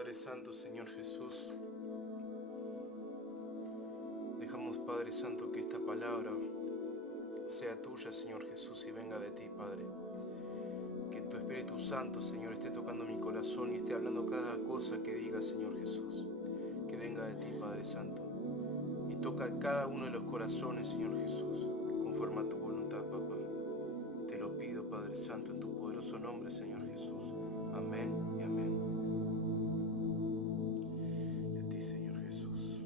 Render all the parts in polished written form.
Padre Santo, Señor Jesús, dejamos, Padre Santo, que esta palabra sea tuya, Señor Jesús, y venga de ti, Padre. Que tu Espíritu Santo, Señor, esté tocando mi corazón y esté hablando cada cosa que diga, Señor Jesús. Que venga de ti, Padre Santo, y toca cada uno de los corazones, Señor Jesús, conforme a tu voluntad, papá. Te lo pido, Padre Santo, en tu poderoso nombre, Señor Jesús. Amén y amén. Y a ti, Señor Jesús.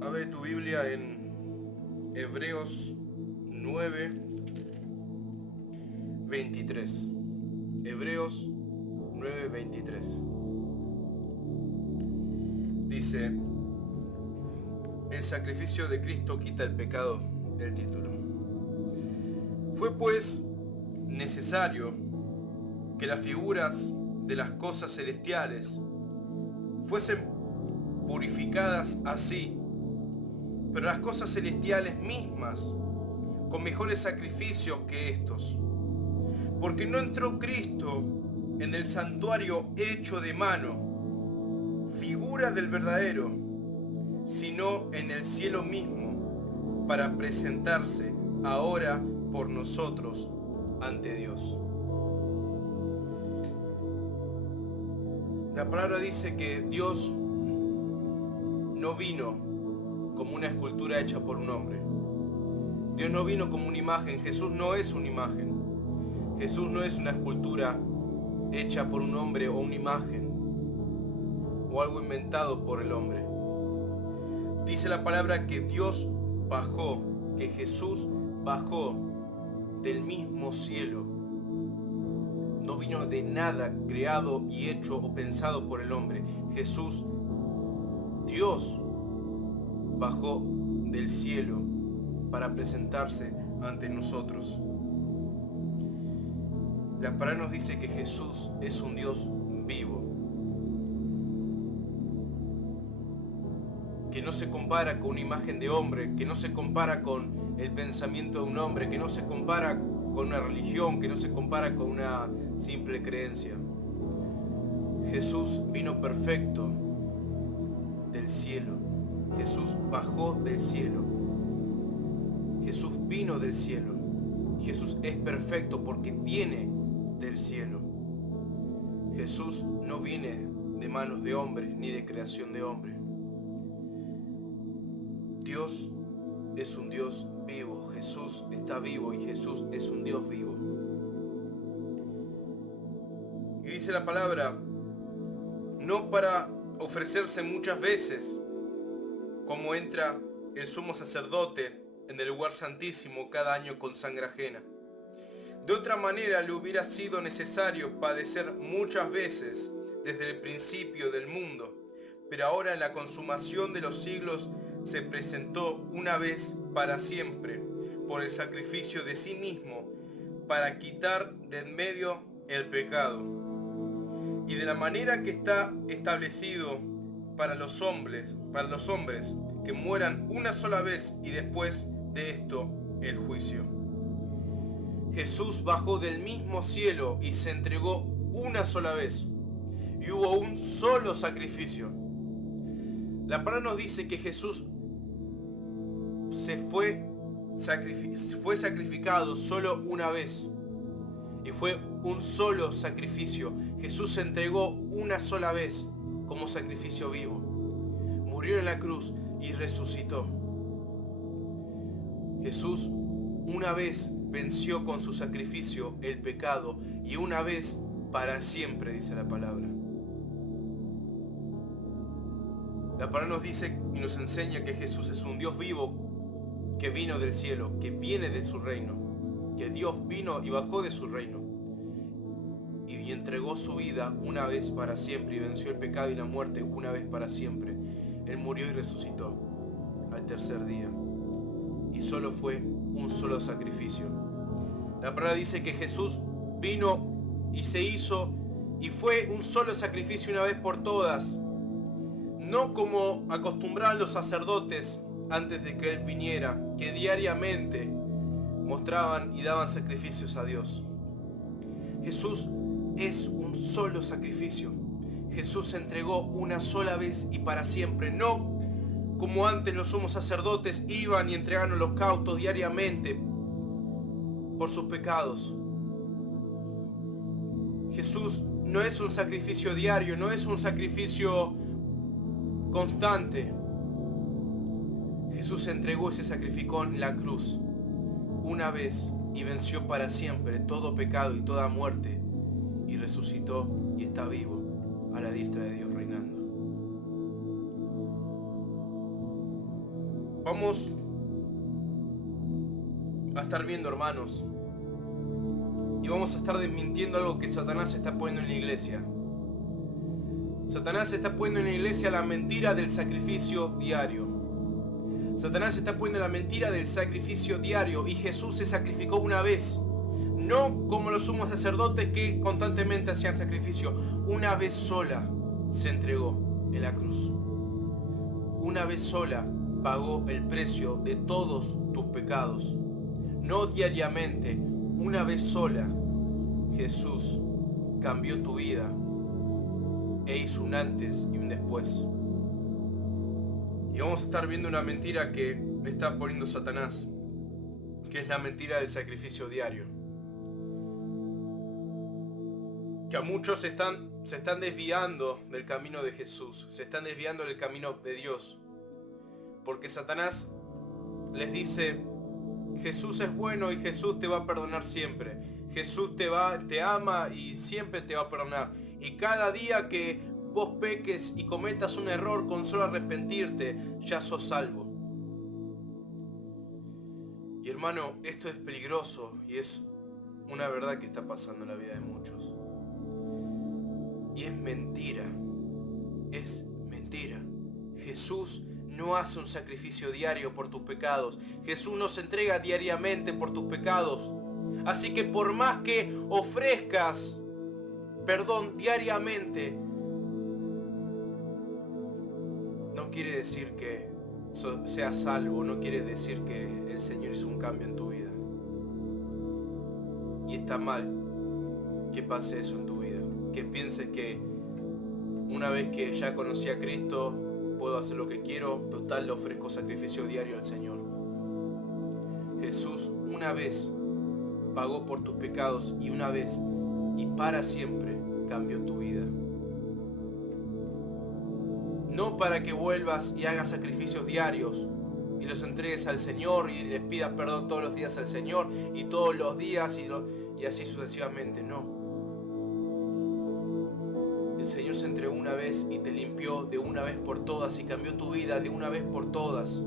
Abre tu Biblia en Hebreos 9:23. Hebreos 9:23. Dice: el sacrificio de Cristo quita el pecado. El título. Fue pues necesario que las figuras de las cosas celestiales fuesen purificadas así, pero las cosas celestiales mismas con mejores sacrificios que estos. Porque no entró Cristo en el santuario hecho de mano, figura del verdadero, sino en el cielo mismo, para presentarse ahora por nosotros ante Dios. La palabra dice que Dios no vino como una escultura hecha por un hombre. Dios no vino como una imagen. Jesús no es una imagen. Jesús no es una escultura hecha por un hombre o una imagen o algo inventado por el hombre. Dice la palabra que Dios bajó, que Jesús bajó del mismo cielo. No vino de nada creado y hecho o pensado por el hombre. Jesús, Dios, bajó del cielo para presentarse ante nosotros. La palabra nos dice que Jesús es un Dios vivo, que no se compara con una imagen de hombre, que no se compara con el pensamiento de un hombre, que no se compara con una religión, que no se compara con una simple creencia. Jesús vino perfecto del cielo. Jesús bajó del cielo. Jesús vino del cielo. Jesús es perfecto porque viene del cielo. Jesús no viene de manos de hombres ni de creación de hombre. Dios es un Dios vivo. Jesús está vivo y Jesús es un Dios vivo. Y dice la palabra, no para ofrecerse muchas veces, como entra el sumo sacerdote en el lugar santísimo cada año con sangre ajena. De otra manera le hubiera sido necesario padecer muchas veces desde el principio del mundo, pero ahora en la consumación de los siglos se presentó una vez para siempre por el sacrificio de sí mismo para quitar de en medio el pecado. Y de la manera que está establecido para los hombres que mueran una sola vez y después de esto el juicio. Jesús bajó del mismo cielo y se entregó una sola vez y hubo un solo sacrificio. La palabra nos dice que Jesús fue sacrificado solo una vez y fue un solo sacrificio. Jesús se entregó una sola vez como sacrificio vivo. Murió en la cruz y resucitó. Jesús una vez venció con su sacrificio el pecado y una vez para siempre, dice la palabra. La palabra nos dice y nos enseña que Jesús es un Dios vivo que vino del cielo, que viene de su reino, que Dios vino y bajó de su reino y entregó su vida una vez para siempre y venció el pecado y la muerte una vez para siempre. Él murió y resucitó al tercer día y solo fue un solo sacrificio. La palabra dice que Jesús vino y se hizo y fue un solo sacrificio una vez por todas. No como acostumbraban los sacerdotes antes de que Él viniera, que diariamente mostraban y daban sacrificios a Dios. Jesús es un solo sacrificio. Jesús se entregó una sola vez y para siempre, no como antes los sumos sacerdotes iban y entregaban holocaustos diariamente por sus pecados. Jesús no es un sacrificio diario, no es un sacrificio constante. Jesús se entregó y se sacrificó en la cruz una vez y venció para siempre todo pecado y toda muerte, y resucitó y está vivo a la diestra de Dios reinando. Vamos a estar viendo, hermanos, y vamos a estar desmintiendo algo que Satanás está poniendo en la iglesia. Satanás está poniendo en la iglesia la mentira del sacrificio diario. Satanás está poniendo la mentira del sacrificio diario, y Jesús se sacrificó una vez. No como los sumos sacerdotes que constantemente hacían sacrificio. Una vez sola se entregó en la cruz. Una vez sola pagó el precio de todos tus pecados. No diariamente, una vez sola. Jesús cambió tu vida e hizo un antes y un después. Y vamos a estar viendo una mentira que está poniendo Satanás, que es la mentira del sacrificio diario. Que a muchos se están desviando del camino de Jesús, se están desviando del camino de Dios. Porque Satanás les dice: Jesús es bueno y Jesús te va a perdonar siempre. Jesús te ama y siempre te va a perdonar. Y cada día que vos peques y cometas un error, con solo arrepentirte, ya sos salvo. Y hermano, esto es peligroso y es una verdad que está pasando en la vida de muchos. Y es mentira. Es mentira. Jesús no hace un sacrificio diario por tus pecados. Jesús no se entrega diariamente por tus pecados. Así que por más que ofrezcas perdón diariamente, no quiere decir que seas salvo, no quiere decir que el Señor hizo un cambio en tu vida. Y está mal que pase eso en tu vida, que pienses que una vez que ya conocí a Cristo puedo hacer lo que quiero, total le ofrezco sacrificio diario al Señor. Jesús una vez pagó por tus pecados y una vez y para siempre cambió tu vida. No para que vuelvas y hagas sacrificios diarios y los entregues al Señor y le pidas perdón todos los días al Señor y todos los días y así sucesivamente, no. El Señor se entregó una vez y te limpió de una vez por todas y cambió tu vida de una vez por todas.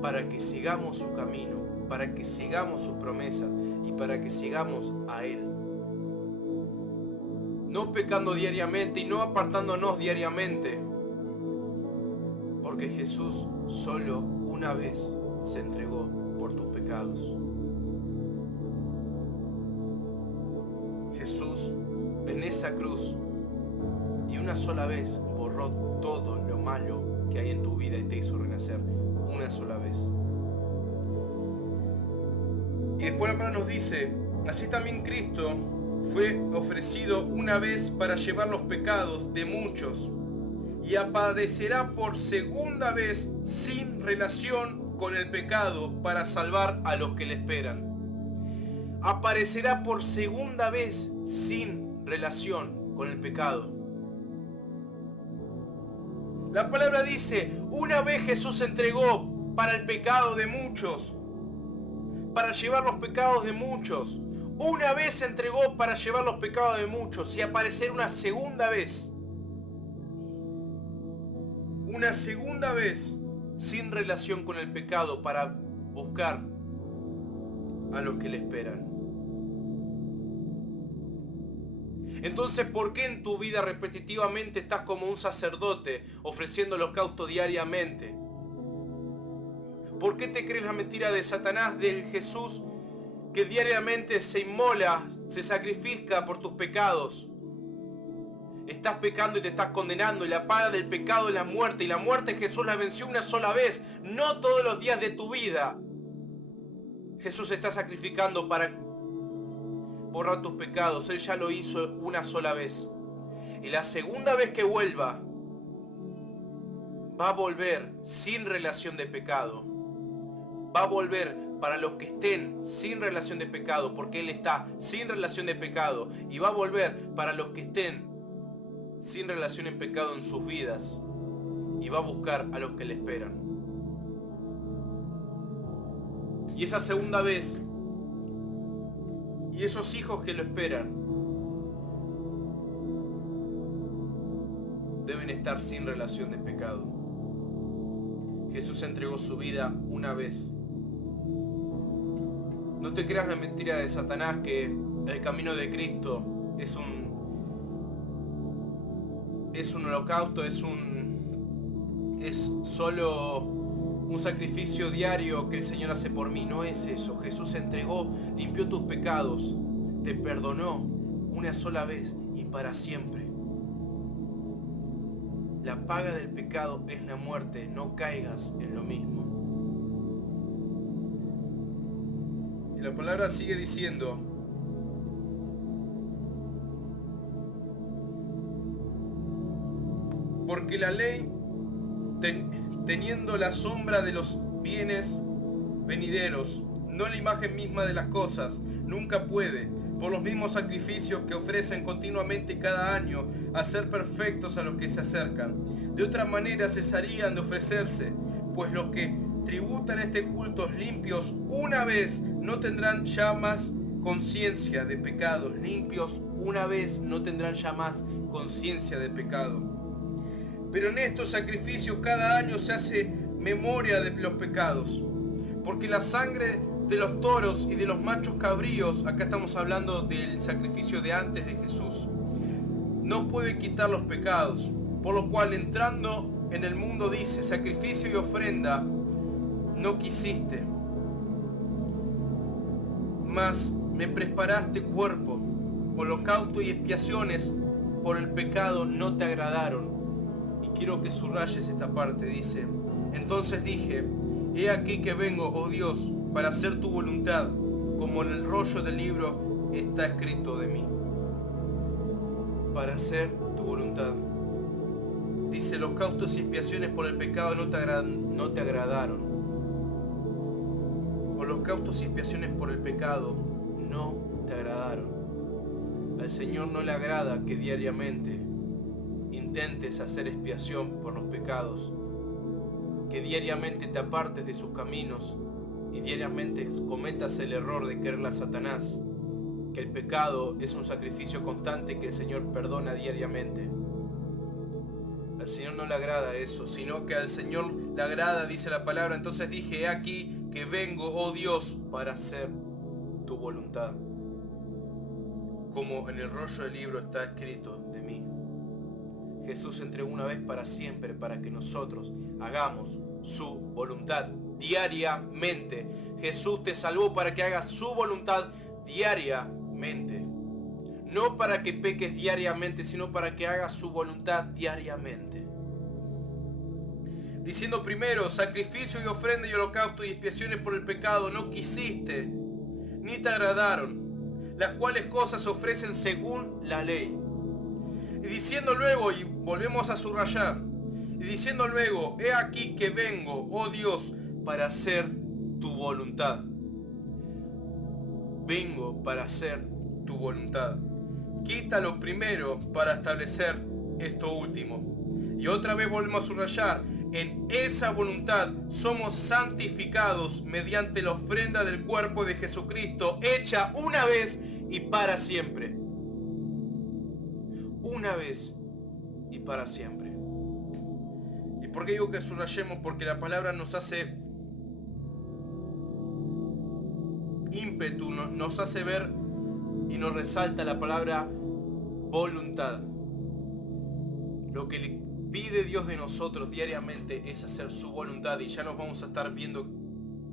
Para que sigamos su camino, para que sigamos sus promesas y para que sigamos a Él. No pecando diariamente y no apartándonos diariamente. Porque Jesús solo una vez se entregó por tus pecados. Jesús en esa cruz y una sola vez borró todo lo malo que hay en tu vida y te hizo renacer una sola vez. Y después la palabra nos dice: así también Cristo fue ofrecido una vez para llevar los pecados de muchos y aparecerá por segunda vez sin relación con el pecado para salvar a los que le esperan. Aparecerá por segunda vez sin relación con el pecado. La palabra dice: una vez Jesús se entregó para el pecado de muchos, para llevar los pecados de muchos. Una vez se entregó para llevar los pecados de muchos y aparecer una segunda vez. Una segunda vez sin relación con el pecado para buscar a los que le esperan. Entonces, ¿por qué en tu vida repetitivamente estás como un sacerdote ofreciendo holocausto diariamente? ¿Por qué te crees la mentira de Satanás del Jesús que diariamente se inmola, se sacrifica por tus pecados? Estás pecando y te estás condenando, y la paga del pecado es la muerte, y la muerte Jesús la venció una sola vez, no todos los días de tu vida. Jesús se está sacrificando para borrar tus pecados. Él ya lo hizo una sola vez. Y la segunda vez que vuelva, va a volver sin relación de pecado. Va a volver para los que estén sin relación de pecado, porque Él está sin relación de pecado. Y va a volver para los que estén sin relación en pecado en sus vidas. Y va a buscar a los que le esperan. Y esa segunda vez, y esos hijos que lo esperan, deben estar sin relación de pecado. Jesús entregó su vida una vez. No te creas la mentira de Satanás que el camino de Cristo es un holocausto, es solo un sacrificio diario que el Señor hace por mí. No es eso. Jesús se entregó, limpió tus pecados, te perdonó una sola vez y para siempre. La paga del pecado es la muerte. No caigas en lo mismo. Y la palabra sigue diciendo: porque la ley, teniendo la sombra de los bienes venideros, no la imagen misma de las cosas, nunca puede, por los mismos sacrificios que ofrecen continuamente cada año, hacer perfectos a los que se acercan. De otra manera cesarían de ofrecerse, pues los que tributan este culto limpios una vez no tendrán ya más conciencia de pecados. Limpios una vez no tendrán ya más conciencia de pecado. Pero en estos sacrificios cada año se hace memoria de los pecados, porque la sangre de los toros y de los machos cabríos, acá estamos hablando del sacrificio de antes de Jesús, no puede quitar los pecados, por lo cual entrando en el mundo dice: sacrificio y ofrenda no quisiste, mas me preparaste cuerpo, holocausto y expiaciones por el pecado no te agradaron. Y quiero que subrayes esta parte, dice: entonces dije, he aquí que vengo, oh Dios, para hacer tu voluntad, como en el rollo del libro está escrito de mí. Para hacer tu voluntad. Dice: holocaustos y expiaciones por el pecado no te agradaron. Holocaustos y expiaciones por el pecado no te agradaron. Al Señor no le agrada que diariamente intentes hacer expiación por los pecados, que diariamente te apartes de sus caminos y diariamente cometas el error de creerle a Satanás que el pecado es un sacrificio constante que el Señor perdona diariamente. Al Señor no le agrada eso, sino que al Señor le agrada, dice la palabra: entonces dije, he aquí que vengo, oh Dios, para hacer tu voluntad, como en el rollo del libro está escrito de mí. Jesús entregó una vez para siempre para que nosotros hagamos su voluntad diariamente. Jesús te salvó para que hagas su voluntad diariamente. No para que peques diariamente, sino para que hagas su voluntad diariamente. Diciendo primero: sacrificio y ofrenda y holocausto y expiaciones por el pecado no quisiste, ni te agradaron, las cuales cosas se ofrecen según la ley. Y diciendo luego, y volvemos a subrayar, y diciendo luego: he aquí que vengo, oh Dios, para hacer tu voluntad. Vengo para hacer tu voluntad. Quita lo primero para establecer esto último. Y otra vez volvemos a subrayar: en esa voluntad somos santificados mediante la ofrenda del cuerpo de Jesucristo, hecha una vez y para siempre. Una vez y para siempre. ¿Y por qué digo que subrayemos? Porque la palabra nos hace ímpetu, nos hace ver y nos resalta la palabra voluntad. Lo que le pide Dios de nosotros diariamente es hacer su voluntad, y ya nos vamos a estar viendo,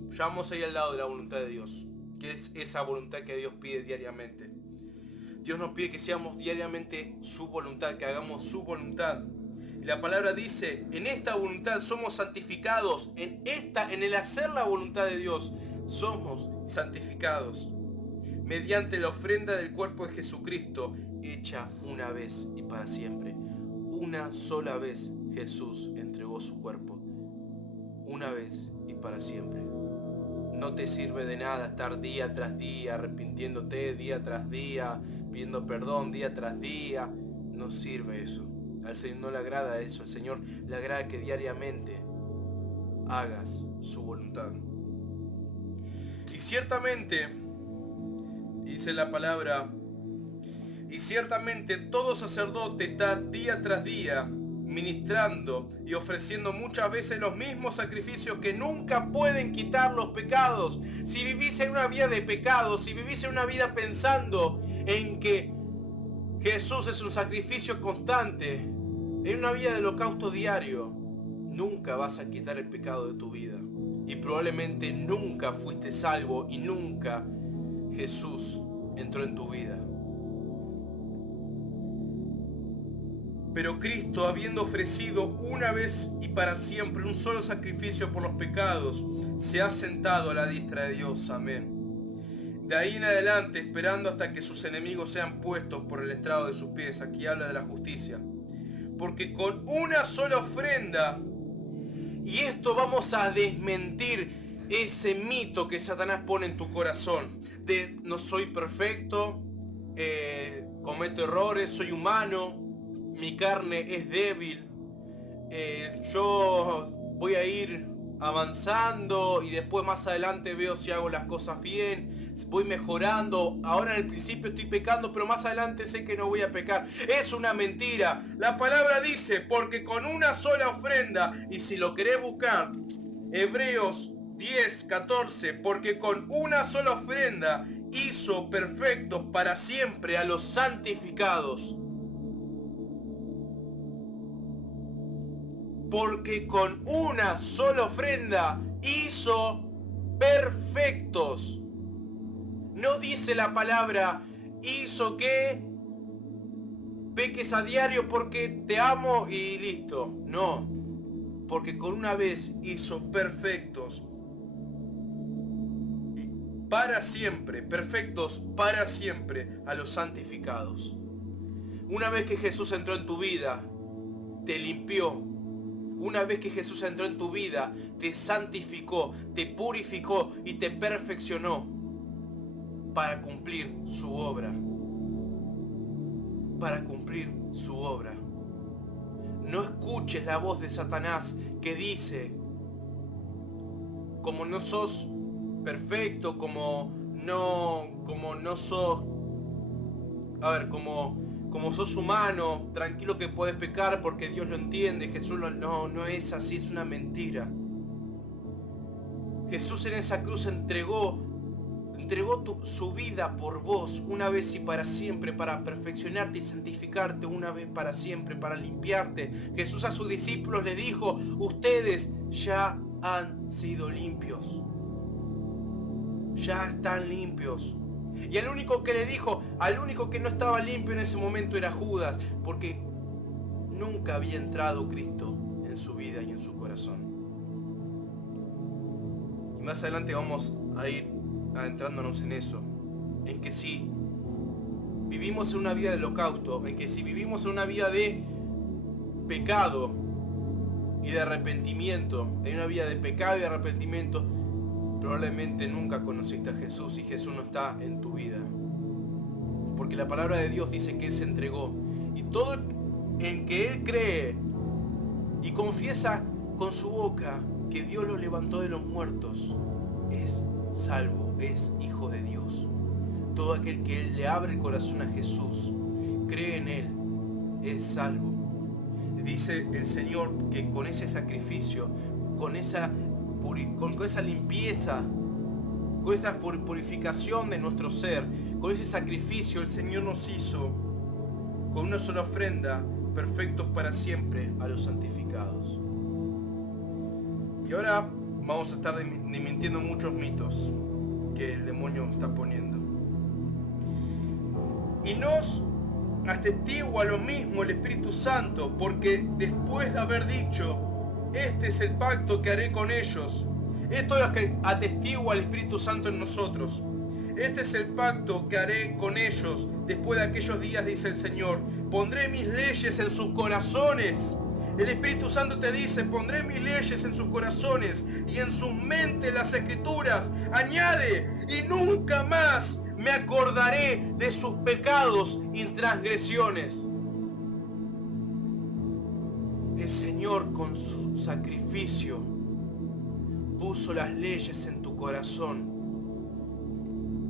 ya vamos a ir al lado de la voluntad de Dios, que es esa voluntad que Dios pide diariamente. Dios nos pide que seamos diariamente su voluntad, que hagamos su voluntad. Y la palabra dice: en esta voluntad somos santificados, en el hacer la voluntad de Dios, somos santificados mediante la ofrenda del cuerpo de Jesucristo, hecha una vez y para siempre. Una sola vez Jesús entregó su cuerpo, una vez y para siempre. No te sirve de nada estar día tras día arrepintiéndote, día tras día pidiendo perdón, día tras día. No sirve eso. Al Señor no le agrada eso. Al Señor le agrada que diariamente hagas su voluntad. Y ciertamente, dice la palabra, y ciertamente todo sacerdote está día tras día ministrando y ofreciendo muchas veces los mismos sacrificios que nunca pueden quitar los pecados. Si vivís en una vida de pecado, si vivís en una vida pensando en que Jesús es un sacrificio constante, en una vida de holocausto diario, nunca vas a quitar el pecado de tu vida. Y probablemente nunca fuiste salvo y nunca Jesús entró en tu vida. Pero Cristo, habiendo ofrecido una vez y para siempre un solo sacrificio por los pecados, se ha sentado a la diestra de Dios. Amén. De ahí en adelante, esperando hasta que sus enemigos sean puestos por el estrado de sus pies. Aquí habla de la justicia. Porque con una sola ofrenda, y esto vamos a desmentir ese mito que Satanás pone en tu corazón, de no soy perfecto, cometo errores, soy humano, mi carne es débil, yo voy a ir avanzando y después más adelante veo si hago las cosas bien, voy mejorando, ahora en el principio estoy pecando, pero más adelante sé que no voy a pecar. Es una mentira. La palabra dice, porque con una sola ofrenda, y si lo querés buscar, Hebreos 10:14, porque con una sola ofrenda hizo perfectos para siempre a los santificados. Porque con una sola ofrenda hizo perfectos. No dice la palabra hizo que peques a diario porque te amo y listo. No, porque con una vez hizo perfectos y para siempre, perfectos para siempre a los santificados. Una vez que Jesús entró en tu vida, te limpió. Una vez que Jesús entró en tu vida, te santificó, te purificó y te perfeccionó para cumplir su obra. Para cumplir su obra. No escuches la voz de Satanás que dice, como no sos perfecto, como no sos, como sos humano, tranquilo que puedes pecar porque Dios lo entiende. Jesús no es así, es una mentira. Jesús en esa cruz entregó su vida por vos una vez y para siempre, para perfeccionarte y santificarte una vez para siempre, para limpiarte. Jesús a sus discípulos le dijo, ustedes ya han sido limpios. Ya están limpios. Y al único que le dijo, al único que no estaba limpio en ese momento era Judas, porque nunca había entrado Cristo en su vida y en su corazón. Y más adelante vamos a ir adentrándonos en eso, en que si vivimos en una vida de holocausto, en que si vivimos en una vida de pecado y de arrepentimiento, en una vida de pecado y de arrepentimiento, probablemente nunca conociste a Jesús y Jesús no está en tu vida. Porque la palabra de Dios dice que Él se entregó. Y todo en que Él cree y confiesa con su boca que Dios lo levantó de los muertos, es salvo, es hijo de Dios. Todo aquel que le abre el corazón a Jesús, cree en Él, es salvo. Dice el Señor que con ese sacrificio, con esa limpieza, con esta purificación de nuestro ser, con ese sacrificio, el Señor nos hizo con una sola ofrenda perfectos para siempre a los santificados. Y ahora vamos a estar desmintiendo muchos mitos que el demonio está poniendo. Y nos atestigua lo mismo el Espíritu Santo, porque después de haber dicho, este es el pacto que haré con ellos Esto es lo que atestigua el Espíritu Santo en nosotros. Este es el pacto que haré con ellos después de aquellos días, dice el Señor. Pondré mis leyes en sus corazones. El Espíritu Santo te dice, pondré mis leyes en sus corazones y en sus mentes las escrituras. Añade, y nunca más me acordaré de sus pecados y transgresiones. El Señor con su sacrificio puso las leyes en tu corazón.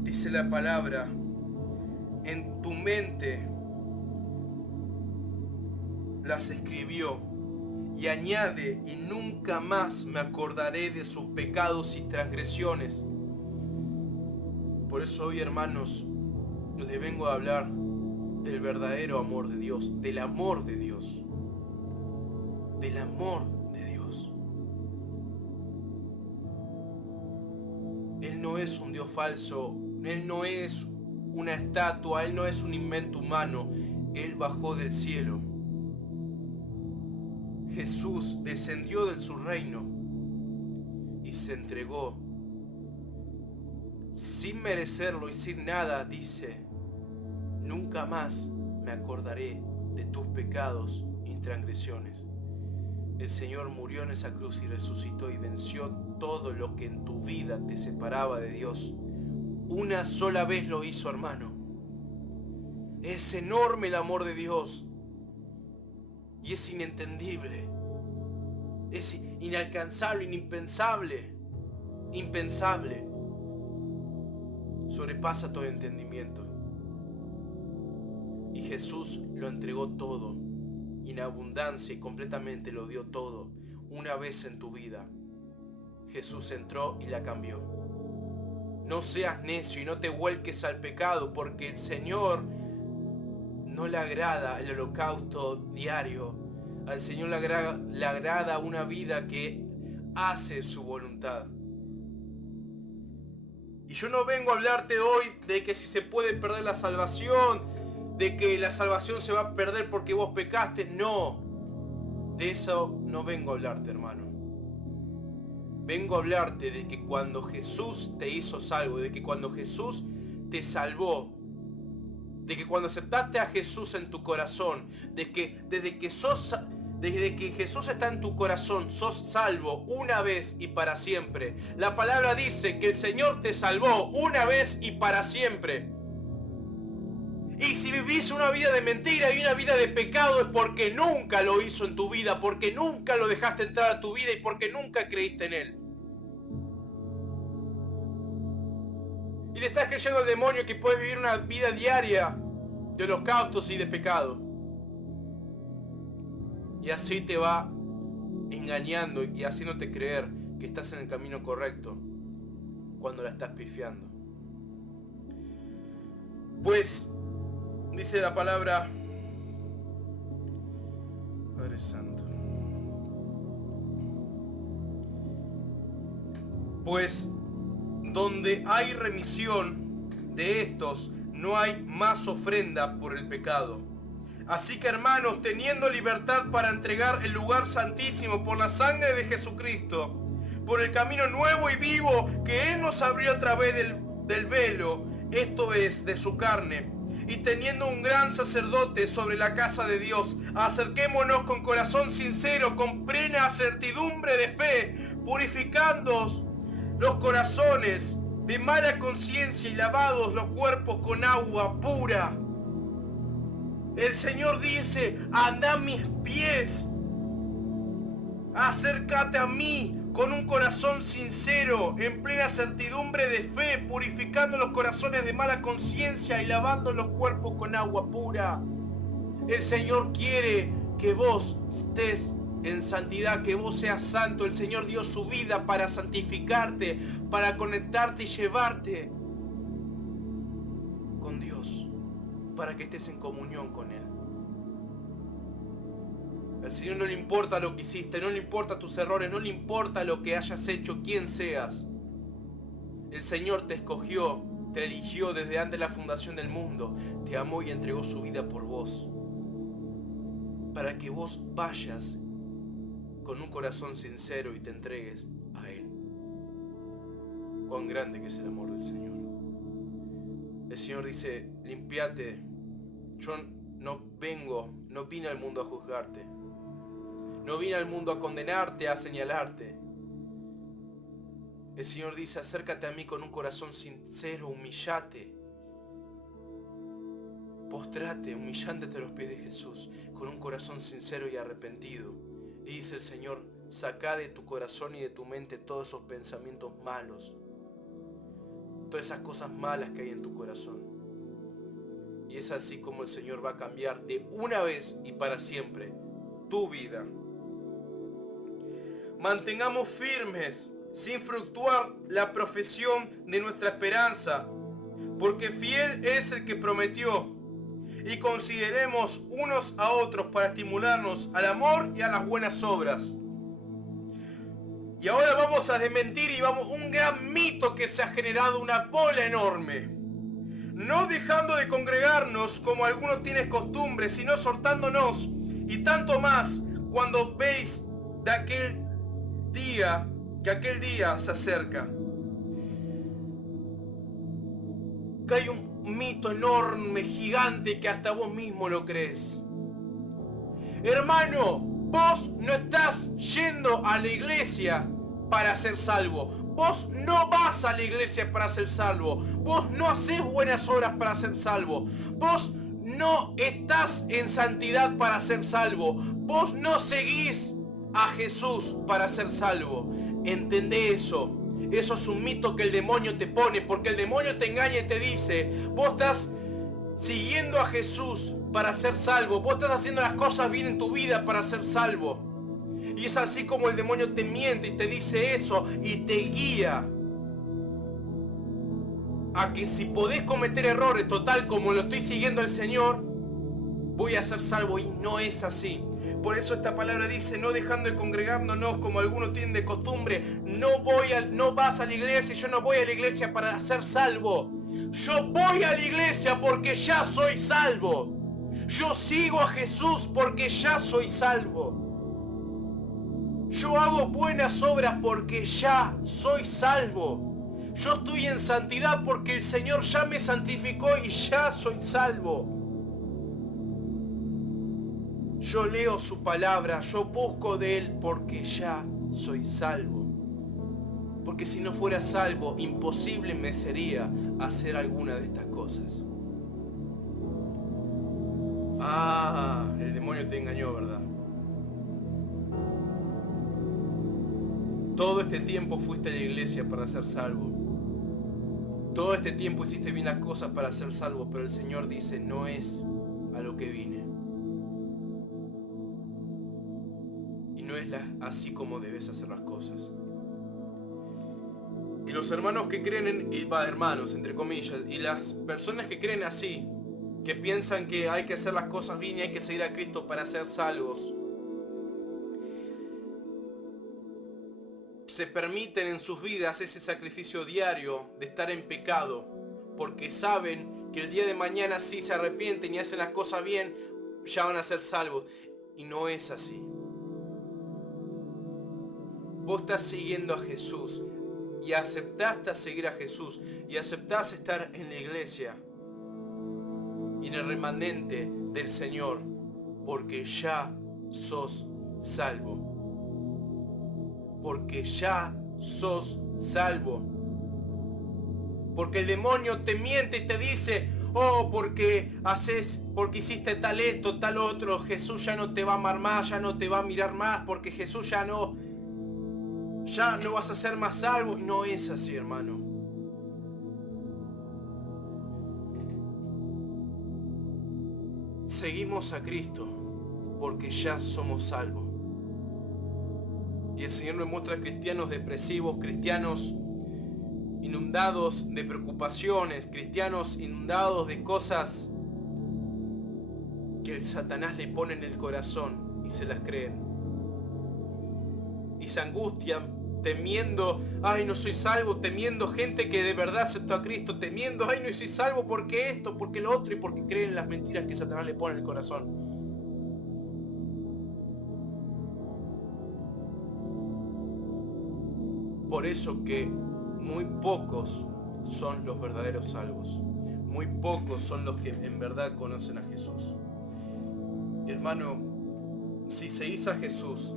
Dice la palabra, en tu mente las escribió. Y añade, y nunca más me acordaré de sus pecados y transgresiones. Por eso hoy, hermanos, les vengo a hablar del verdadero amor de Dios, del amor de Dios. Del amor de Dios. Él no es un Dios falso, Él no es una estatua, Él no es un invento humano. Él bajó del cielo. Jesús descendió de su reino y se entregó sin merecerlo y sin nada. Dice, nunca más me acordaré de tus pecados y transgresiones. El Señor murió en esa cruz y resucitó y venció todo lo que en tu vida te separaba de Dios. Una sola vez lo hizo, hermano. Es enorme el amor de Dios. Y es inentendible. Es inalcanzable, impensable. Impensable. Sobrepasa todo entendimiento. Y Jesús lo entregó todo. En abundancia y completamente lo dio todo. Una vez en tu vida. Jesús entró y la cambió. No seas necio y no te vuelques al pecado, porque el Señor no le agrada el holocausto diario. Al Señor le agrada una vida que hace su voluntad. Y yo no vengo a hablarte hoy de que si se puede perder la salvación, de que la salvación se va a perder porque vos pecaste. No, de eso no vengo a hablarte, hermano. Vengo a hablarte de que cuando Jesús te hizo salvo, de que cuando Jesús te salvó, de que cuando aceptaste a Jesús en tu corazón, desde que Jesús está en tu corazón, sos salvo una vez y para siempre. La palabra dice que el Señor te salvó una vez y para siempre. Y si vivís una vida de mentira y una vida de pecado es porque nunca lo hizo en tu vida, porque nunca lo dejaste entrar a tu vida y porque nunca creíste en Él. Y le estás creyendo al demonio que puedes vivir una vida diaria de holocaustos y de pecado. Y así te va engañando y haciéndote creer que estás en el camino correcto cuando la estás pifiando. Pues, dice la palabra, Padre Santo, pues donde hay remisión de estos, no hay más ofrenda por el pecado. Así que, hermanos, teniendo libertad para entregar el lugar santísimo por la sangre de Jesucristo, por el camino nuevo y vivo que Él nos abrió a través del velo, esto es, de su carne, y teniendo un gran sacerdote sobre la casa de Dios, acerquémonos con corazón sincero, con plena certidumbre de fe, purificándoos los corazones de mala conciencia y lavados los cuerpos con agua pura. El Señor dice, anda a mis pies, acércate a mí con un corazón sincero, en plena certidumbre de fe, purificando los corazones de mala conciencia y lavando los cuerpos con agua pura. El Señor quiere que vos estés en santidad, que vos seas santo. El Señor dio su vida para santificarte, para conectarte y llevarte con Dios, para que estés en comunión con Él. Al Señor no le importa lo que hiciste, no le importa tus errores, no le importa lo que hayas hecho, quién seas. El Señor te escogió, te eligió desde antes de la fundación del mundo, te amó y entregó su vida por vos, para que vos vayas con un corazón sincero y te entregues a Él. cuán grande que es el amor del Señor. El Señor dice, limpiate. Yo no vine al mundo a juzgarte. No vine al mundo a condenarte, a señalarte. El Señor dice, acércate a mí con un corazón sincero, humillate. Postrate, humillante ante los pies de Jesús, con un corazón sincero y arrepentido. Y dice el Señor, saca de tu corazón y de tu mente todos esos pensamientos malos. Todas esas cosas malas que hay en tu corazón. Y es así como el Señor va a cambiar de una vez y para siempre tu vida. Mantengamos firmes, sin fluctuar, la profesión de nuestra esperanza, porque fiel es el que prometió. Y consideremos unos a otros para estimularnos al amor y a las buenas obras. Y ahora vamos a desmentir un gran mito que se ha generado, una bola enorme. No dejando de congregarnos como algunos tienen costumbre, sino exhortándonos, y tanto más cuando veis de aquel día se acerca. Que hay un mito enorme, gigante, que hasta vos mismo lo crees. Hermano, vos no estás yendo a la iglesia para ser salvo. Vos no vas a la iglesia para ser salvo. Vos no haces buenas obras para ser salvo. Vos no estás en santidad para ser salvo. Vos no seguís a Jesús para ser salvo. Entendé eso. Eso es un mito que el demonio te pone, porque el demonio te engaña y te dice, vos estás siguiendo a Jesús para ser salvo, vos estás haciendo las cosas bien en tu vida para ser salvo. Y es así como el demonio te miente y te dice eso y te guía a que si podés cometer errores, total, como lo estoy siguiendo al Señor, voy a ser salvo, y no es así. Por eso esta palabra dice, no dejando de congregándonos como algunos tienen de costumbre. No vas a la iglesia, yo no voy a la iglesia para ser salvo. Yo voy a la iglesia porque ya soy salvo. Yo sigo a Jesús porque ya soy salvo. Yo hago buenas obras porque ya soy salvo. Yo estoy en santidad porque el Señor ya me santificó y ya soy salvo. Yo leo su palabra, yo busco de Él porque ya soy salvo. Porque si no fuera salvo, imposible me sería hacer alguna de estas cosas. Ah, el demonio te engañó, ¿verdad? Todo este tiempo fuiste a la iglesia para ser salvo. Todo este tiempo hiciste bien las cosas para ser salvo, pero el Señor dice, no es a lo que vine. Y no es así como debes hacer las cosas. Y los hermanos que creen hermanos, entre comillas, y las personas que creen así, que piensan que hay que hacer las cosas bien y hay que seguir a Cristo para ser salvos, se permiten en sus vidas ese sacrificio diario de estar en pecado, porque saben que el día de mañana, si se arrepienten y hacen las cosas bien, ya van a ser salvos. Y no es así. Vos estás siguiendo a Jesús y aceptaste seguir a Jesús y aceptaste estar en la iglesia y en el remanente del Señor, porque ya sos salvo. Porque ya sos salvo. Porque el demonio te miente y te dice, oh, porque hiciste tal esto, tal otro, Jesús ya no te va a amar más, ya no te va a mirar más, porque Jesús ya no vas a ser más salvo. Y no es así, hermano. Seguimos a Cristo porque ya somos salvos. Y el Señor me muestra cristianos depresivos, cristianos inundados de preocupaciones, cristianos inundados de cosas que el Satanás le pone en el corazón y se las creen. Y se angustian temiendo, ay, no soy salvo, temiendo gente que de verdad aceptó a Cristo, temiendo, ay, no soy salvo porque esto, porque lo otro, y porque creen en las mentiras que Satanás le pone en el corazón. Por eso que muy pocos son los verdaderos salvos. Muy pocos son los que en verdad conocen a Jesús. Hermano, si seguís a Jesús,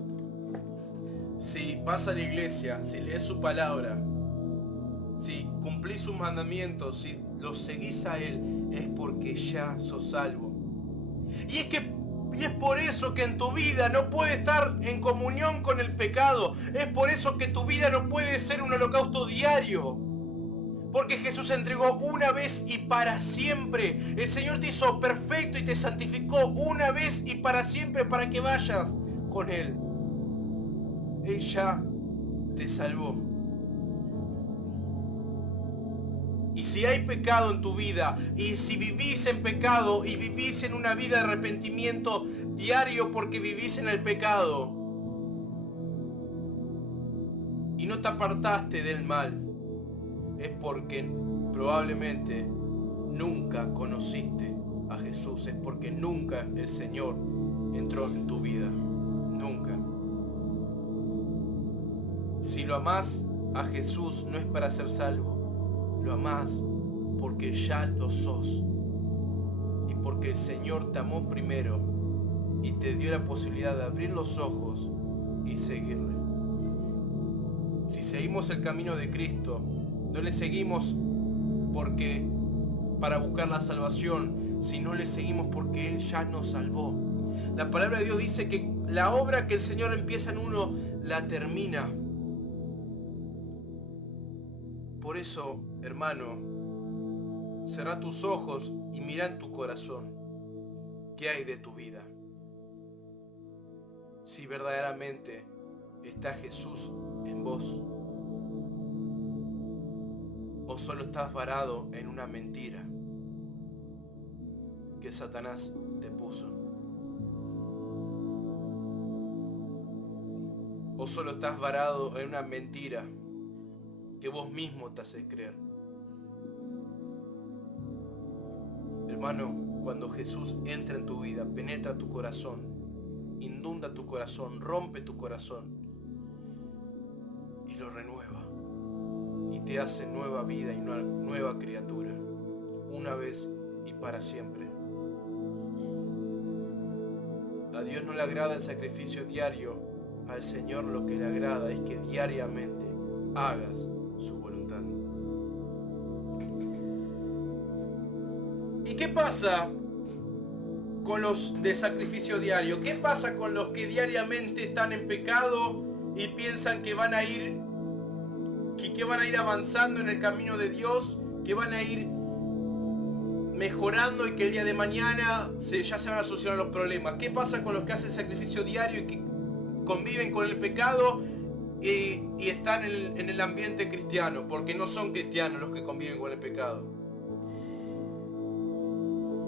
si vas a la iglesia, si lees su palabra, si cumplís sus mandamientos, si los seguís a Él, es porque ya sos salvo. Y es por eso que en tu vida no puede estar en comunión con el pecado. Es por eso que tu vida no puede ser un holocausto diario. Porque Jesús se entregó una vez y para siempre. El Señor te hizo perfecto y te santificó una vez y para siempre para que vayas con Él. Él ya te salvó. Y si hay pecado en tu vida, y si vivís en pecado y vivís en una vida de arrepentimiento diario porque vivís en el pecado y no te apartaste del mal, es porque probablemente nunca conociste a Jesús, es porque nunca el Señor entró en tu vida, nunca. Si lo amás a Jesús no es para ser salvo, lo amás porque ya lo sos y porque el Señor te amó primero y te dio la posibilidad de abrir los ojos y seguirle. Si seguimos el camino de Cristo, no le seguimos porque para buscar la salvación, sino le seguimos porque Él ya nos salvó. La palabra de Dios dice que la obra que el Señor empieza en uno, la termina. Por eso, hermano, cerrá tus ojos y mira en tu corazón qué hay de tu vida. Si verdaderamente está Jesús en vos, o solo estás varado en una mentira que Satanás te puso, o solo estás varado en una mentira que vos mismo te haces creer. Hermano, cuando Jesús entra en tu vida, penetra tu corazón, inunda tu corazón, rompe tu corazón y lo renueva y te hace nueva vida y una nueva criatura, una vez y para siempre. A Dios no le agrada el sacrificio diario, al Señor lo que le agrada es que diariamente hagas su voluntad. ¿Y qué pasa con los de sacrificio diario? ¿Qué pasa con los que diariamente están en pecado y piensan que van a ir avanzando en el camino de Dios, que van a ir mejorando y que el día de mañana ya se van a solucionar los problemas? ¿Qué pasa con los que hacen sacrificio diario y que conviven con el pecado y están en el ambiente cristiano? Porque no son cristianos los que conviven con el pecado.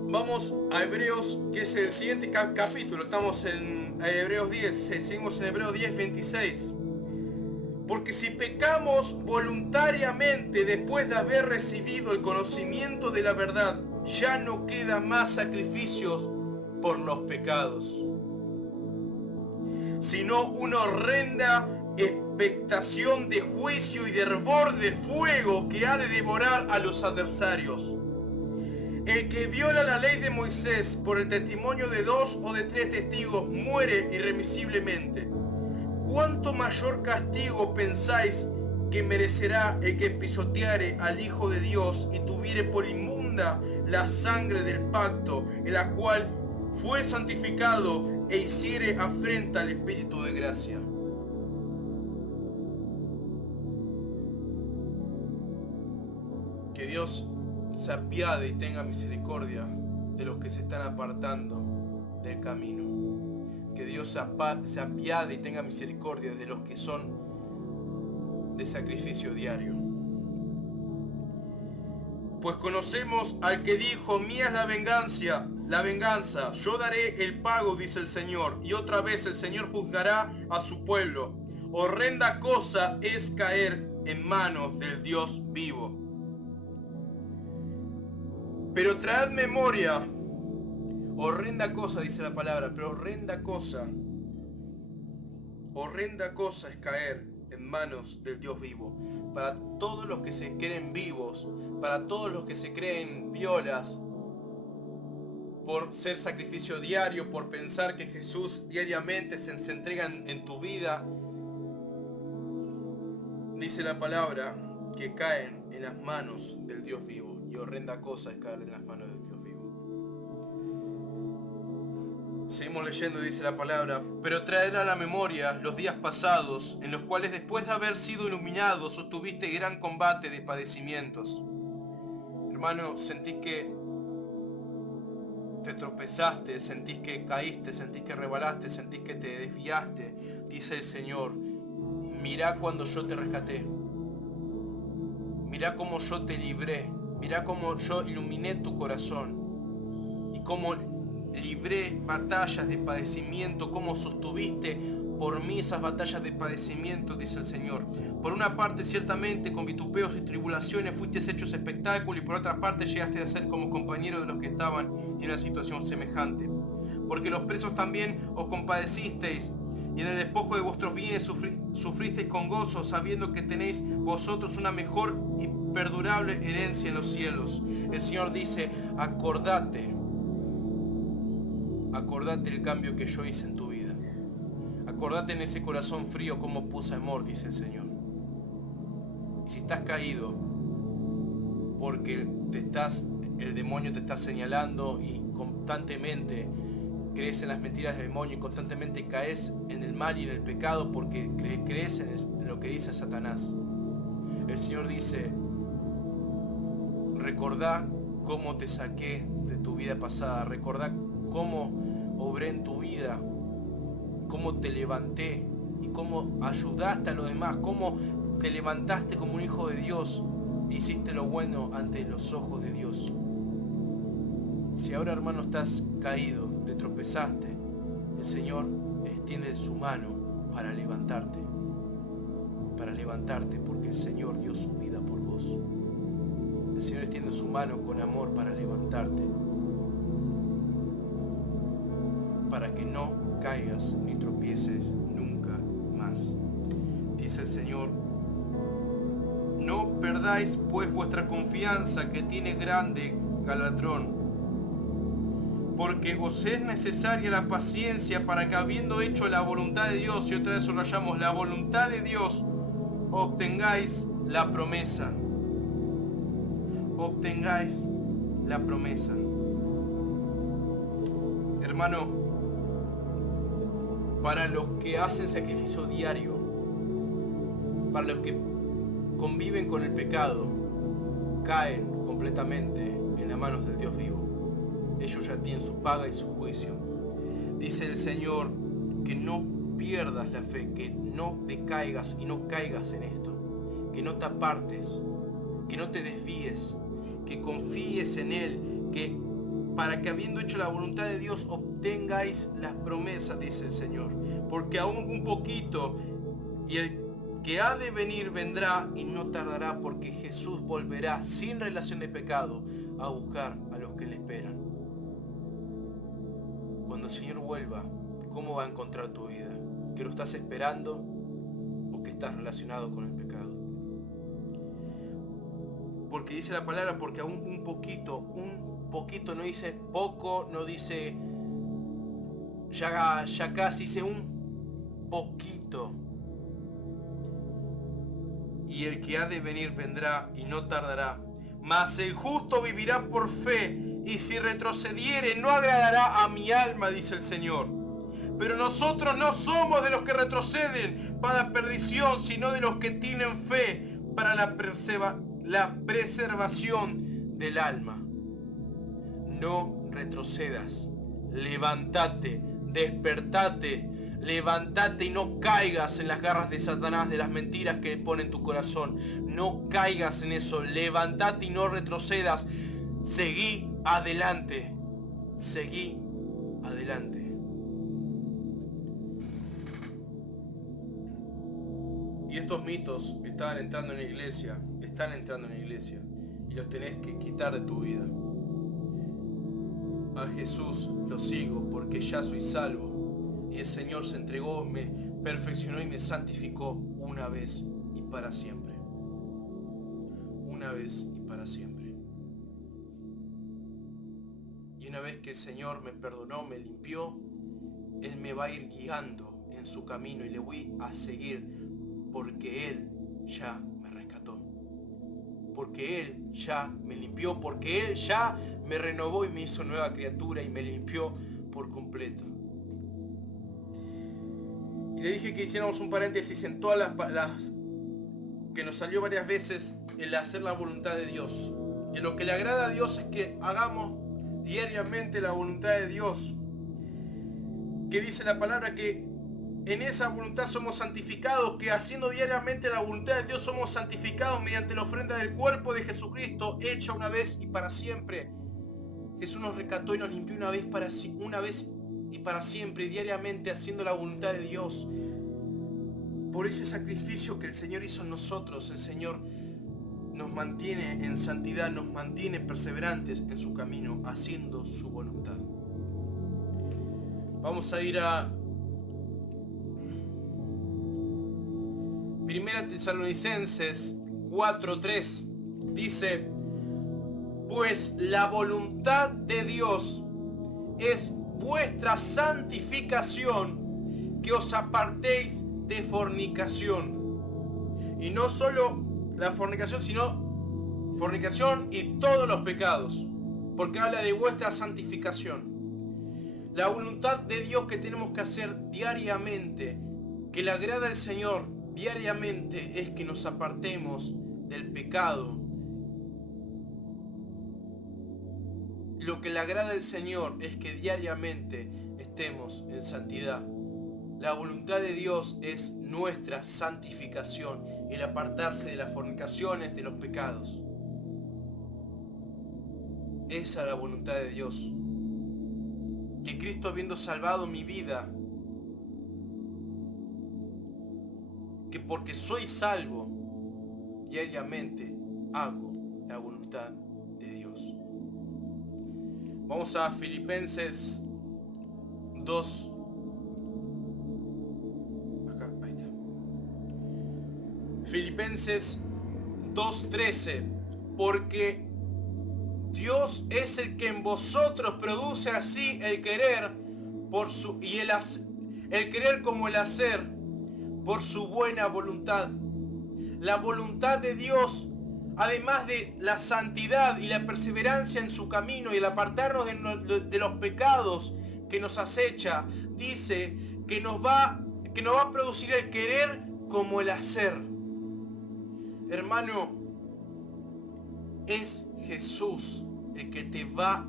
Vamos a Hebreos, que es el siguiente capítulo. Estamos en Hebreos 10, seguimos en Hebreos 10, 26. Porque si pecamos voluntariamente después de haber recibido el conocimiento de la verdad, ya no queda más sacrificios por los pecados, sino una horrenda expectación de juicio y de hervor de fuego que ha de devorar a los adversarios. El que viola la ley de Moisés por el testimonio de 2 o de 3 testigos muere irremisiblemente. ¿Cuánto mayor castigo pensáis que merecerá el que pisoteare al Hijo de Dios y tuviere por inmunda la sangre del pacto, en la cual fue santificado e hiciere afrenta al Espíritu de gracia? Que Dios se apiade y tenga misericordia de los que se están apartando del camino. Que Dios se apiade y tenga misericordia de los que son de sacrificio diario. Pues conocemos al que dijo: mía es la venganza, yo daré el pago, dice el Señor. Y otra vez el Señor juzgará a su pueblo. Horrenda cosa es caer en manos del Dios vivo. Pero traed memoria, horrenda cosa, dice la palabra, pero horrenda cosa es caer en manos del Dios vivo. para todos los que se creen vivos, para todos los que se creen piolas, por ser sacrificio diario, por pensar que Jesús diariamente se entrega en tu vida. Dice la palabra que caen en las manos del Dios vivo, y horrenda cosa es caer en las manos del Dios vivo. Seguimos leyendo, dice la palabra: pero traer a la memoria los días pasados, en los cuales después de haber sido iluminados sostuviste gran combate de padecimientos. Hermano, sentís que te tropezaste, sentís que caíste, sentís que rebalaste, sentís que te desviaste. Dice el Señor: mirá cuando yo te rescaté, mirá cómo yo te libré, mirá cómo yo iluminé tu corazón y cómo libré batallas de padecimiento, cómo sostuviste por mí esas batallas de padecimiento, dice el Señor. Por una parte, ciertamente, con vitupeos y tribulaciones fuiste hechos espectáculo, y por otra parte llegaste a ser como compañero de los que estaban en una situación semejante. Porque los presos también os compadecisteis, y en el despojo de vuestros bienes sufristeis con gozo, sabiendo que tenéis vosotros una mejor y perdurable herencia en los cielos. El Señor dice: acordate el cambio que yo hice en tu vida. Acordate en ese corazón frío como puse amor, dice el Señor. Y si estás caído porque el demonio te está señalando y constantemente crees en las mentiras del demonio y constantemente caes en el mal y en el pecado porque crees en lo que dice Satanás, el Señor dice: recordá cómo te saqué de tu vida pasada, recordá cómo obré en tu vida, cómo te levanté y cómo ayudaste a los demás, cómo te levantaste como un hijo de Dios e hiciste lo bueno ante los ojos de Dios. Si ahora, hermano, estás caído, te tropezaste, el Señor extiende su mano para levantarte porque el Señor dio su vida por vos. El Señor extiende su mano con amor para levantarte, para que no caigas ni tropieces nunca más. Dice el Señor: no perdáis pues vuestra confianza, que tiene grande galardón, porque os es necesaria la paciencia, para que, habiendo hecho la voluntad de Dios, y otra vez subrayamos la voluntad de Dios, obtengáis la promesa. Obtengáis la promesa. Hermano, para los que hacen sacrificio diario, para los que conviven con el pecado, caen completamente en las manos del Dios vivo. Ellos ya tienen su paga y su juicio. Dice el Señor que no pierdas la fe, que no decaigas y no caigas en esto, que no te apartes, que no te desvíes, que confíes en Él, que para que, habiendo hecho la voluntad de Dios, obtengáis las promesas, dice el Señor. Porque aún un poquito, y el que ha de venir vendrá y no tardará, porque Jesús volverá sin relación de pecado a buscar a los que le esperan. Cuando el Señor vuelva, ¿cómo va a encontrar tu vida? ¿Que lo estás esperando o que estás relacionado con el pecado? Porque dice la palabra, porque aún un poquito, no dice poco, no dice ya casi, dice un poquito. Y el que ha de venir vendrá y no tardará. Mas el justo vivirá por fe, y si retrocediere no agradará a mi alma, dice el Señor. Pero nosotros no somos de los que retroceden para perdición, sino de los que tienen fe para la preservación del alma. No retrocedas, levántate, despertate, levántate y no caigas en las garras de Satanás, de las mentiras que pone en tu corazón. No caigas en eso, levántate y no retrocedas. Seguí adelante, seguí adelante. Y estos mitos están entrando en la iglesia, y los tenés que quitar de tu vida. A Jesús lo sigo porque ya soy salvo, y el Señor se entregó, me perfeccionó y me santificó una vez y para siempre. una vez y para siempre. Y una vez que el Señor me perdonó, me limpió, Él me va a ir guiando en su camino y le voy a seguir porque Él ya me rescató. Porque Él ya me limpió, porque Él ya me renovó y me hizo nueva criatura y me limpió por completo. Y le dije que hiciéramos un paréntesis en todas las que nos salió varias veces el hacer la voluntad de Dios. Que lo que le agrada a Dios es que hagamos diariamente la voluntad de Dios. Que dice la palabra que en esa voluntad somos santificados, que haciendo diariamente la voluntad de Dios somos santificados mediante la ofrenda del cuerpo de Jesucristo, hecha una vez y para siempre. Jesús nos rescató y nos limpió una vez y para siempre, diariamente haciendo la voluntad de Dios. Por ese sacrificio que el Señor hizo en nosotros, el Señor nos mantiene en santidad, nos mantiene perseverantes en su camino, haciendo su voluntad. Vamos a ir a Primera Tesalonicenses 4:3. Dice: pues la voluntad de Dios es vuestra santificación, que os apartéis de fornicación. Y no solo la fornicación, sino fornicación y todos los pecados, porque habla de vuestra santificación. La voluntad de Dios que tenemos que hacer diariamente, que le agrada al Señor diariamente, es que nos apartemos del pecado. Lo que le agrada al Señor es que diariamente estemos en santidad. La voluntad de Dios es nuestra santificación, el apartarse de las fornicaciones, de los pecados. Esa es la voluntad de Dios. Que Cristo, habiendo salvado mi vida, que porque soy salvo, diariamente hago la voluntad de Dios. Vamos a Filipenses 2. Acá, ahí está. Filipenses 2:13. Porque Dios es el que en vosotros produce así el querer el querer como el hacer por su buena voluntad. La voluntad de Dios, además de la santidad y la perseverancia en su camino y el apartarnos de los pecados que nos acecha, dice que nos va a producir el querer como el hacer. Hermano, es Jesús el que te va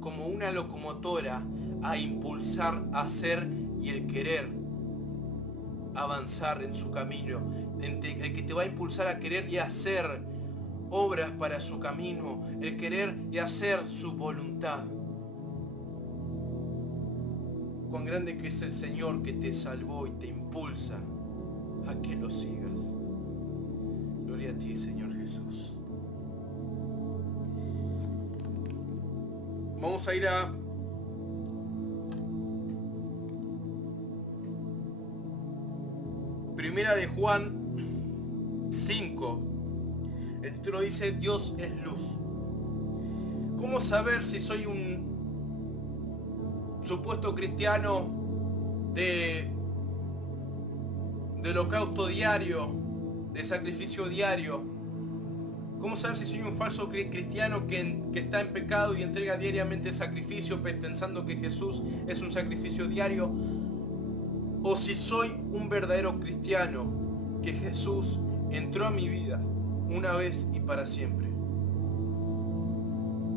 como una locomotora a impulsar a hacer y el querer avanzar en su camino, el que te va a impulsar a querer y hacer obras para su camino, el querer y hacer su voluntad. Cuán grande que es el Señor que te salvó y te impulsa a que lo sigas. Gloria a ti, Señor Jesús. Vamos a ir a Primera de Juan 5. El título dice: Dios es luz. ¿Cómo saber si soy un supuesto cristiano de holocausto diario, de sacrificio diario? ¿Cómo saber si soy un falso cristiano que está en pecado y entrega diariamente sacrificio pensando que Jesús es un sacrificio diario? ¿O si soy un verdadero cristiano que Jesús entró a mi vida una vez y para siempre?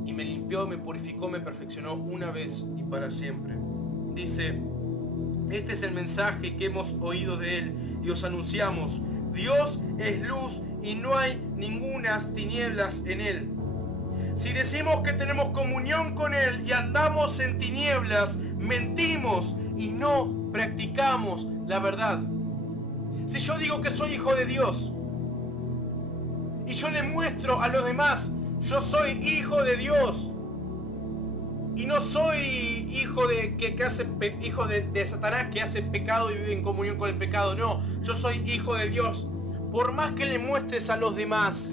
Y me limpió, me purificó, me perfeccionó una vez y para siempre. Dice: este es el mensaje que hemos oído de Él y os anunciamos. Dios es luz y no hay ningunas tinieblas en Él. Si decimos que tenemos comunión con Él y andamos en tinieblas, mentimos y no practicamos la verdad. Si yo digo que soy hijo de Dios y yo le muestro a los demás, yo soy hijo de Dios, y no soy hijo de Satanás que hace pecado y vive en comunión con el pecado. No, yo soy hijo de Dios. Por más que le muestres a los demás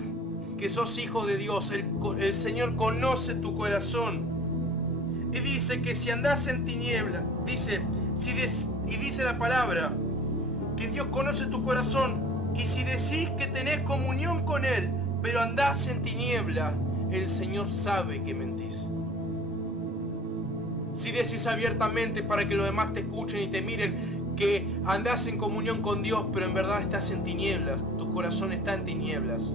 que sos hijo de Dios. El Señor conoce tu corazón. Y dice que si andás en tinieblas, dice la palabra, que Dios conoce tu corazón. Y si decís que tenés comunión con Él, pero andás en tinieblas, el Señor sabe que mentís. Si decís abiertamente para que los demás te escuchen y te miren que andás en comunión con Dios, pero en verdad estás en tinieblas, tu corazón está en tinieblas,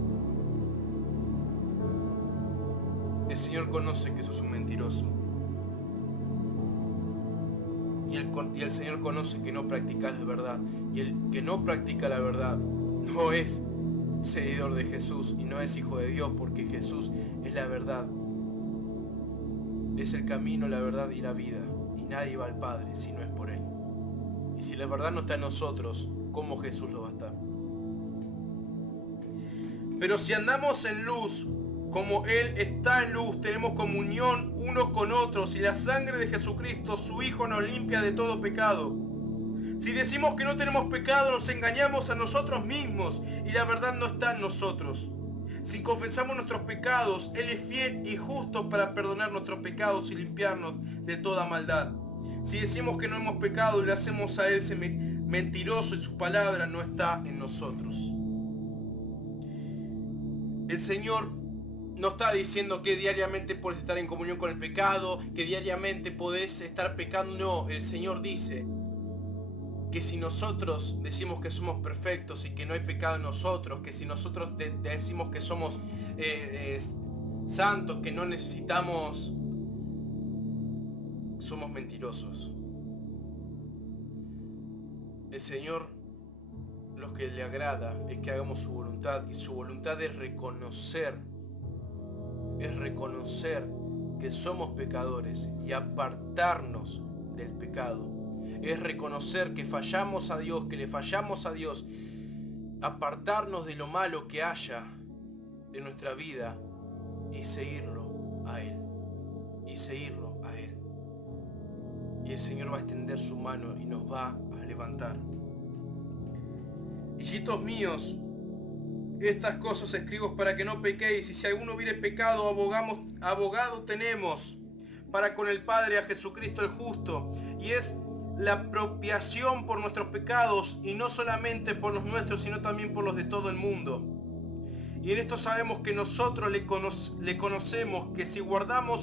el Señor conoce que sos un mentiroso. Y el Señor conoce que no practicas la verdad. Y el que no practica la verdad no es seguidor de Jesús y no es hijo de Dios, porque Jesús es la verdad. Es el camino, la verdad y la vida. Y nadie va al Padre si no es por Él. Y si la verdad no está en nosotros, ¿cómo Jesús lo va a estar? Pero si andamos en luz, como Él está en luz, tenemos comunión unos con otros, y la sangre de Jesucristo, su Hijo, nos limpia de todo pecado. Si decimos que no tenemos pecado, nos engañamos a nosotros mismos, y la verdad no está en nosotros. Si confesamos nuestros pecados, Él es fiel y justo para perdonar nuestros pecados y limpiarnos de toda maldad. Si decimos que no hemos pecado, le hacemos a Él ese mentiroso, y su palabra no está en nosotros. El Señor no está diciendo que diariamente podés estar en comunión con el pecado, que diariamente podés estar pecando. No, el Señor dice que si nosotros decimos que somos perfectos y que no hay pecado en nosotros, que si nosotros decimos que somos santos, que no necesitamos, somos mentirosos. El Señor, lo que le agrada es que hagamos su voluntad, y su voluntad es reconocer que somos pecadores y apartarnos del pecado. Es reconocer que fallamos a Dios, que le fallamos a Dios, apartarnos de lo malo que haya en nuestra vida y seguirlo a Él. Y el Señor va a extender su mano y nos va a levantar. Hijitos míos, estas cosas escribo para que no pequéis, y si alguno hubiere pecado, abogado tenemos para con el Padre, a Jesucristo el justo, y es la expiación por nuestros pecados, y no solamente por los nuestros, sino también por los de todo el mundo. Y en esto sabemos que nosotros le conocemos, que si guardamos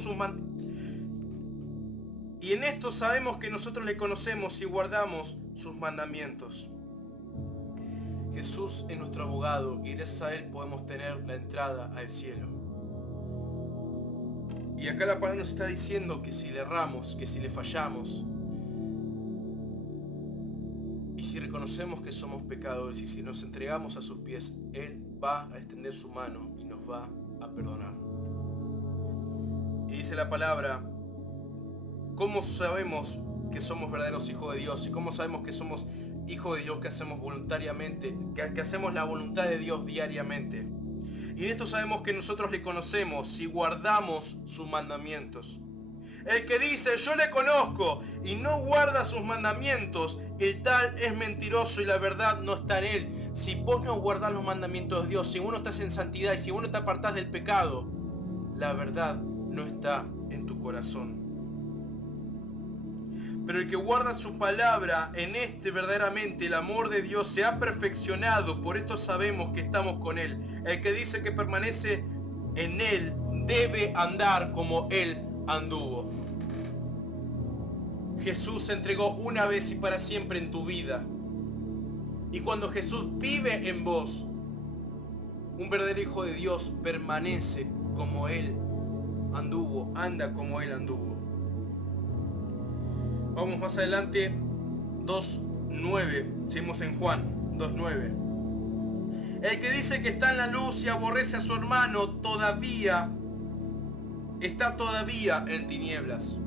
sus mandamientos. Jesús es nuestro abogado, y gracias a Él podemos tener la entrada al cielo. Y acá la palabra nos está diciendo que si le erramos, que si le fallamos, y si reconocemos que somos pecadores, y si nos entregamos a sus pies, Él va a extender su mano y nos va a perdonar. Y dice la palabra, ¿cómo sabemos que somos verdaderos hijos de Dios? ¿Y cómo sabemos que somos hijos de Dios? Que hacemos voluntariamente, que hacemos la voluntad de Dios diariamente. Y en esto sabemos que nosotros le conocemos si guardamos sus mandamientos. El que dice yo le conozco y no guarda sus mandamientos, el tal es mentiroso y la verdad no está en él. Si vos no guardás los mandamientos de Dios, si vos no estás en santidad y si vos no te apartás del pecado, la verdad no está en tu corazón. Pero el que guarda su palabra, en este verdaderamente el amor de Dios se ha perfeccionado, por esto sabemos que estamos con Él. El que dice que permanece en Él debe andar como Él anduvo. Jesús se entregó una vez y para siempre en tu vida. Y cuando Jesús vive en vos, un verdadero hijo de Dios permanece como Él anduvo, anda como Él anduvo. Vamos más adelante, 2.9, seguimos en Juan 2.9. El que dice que está en la luz y aborrece a su hermano, está todavía en tinieblas.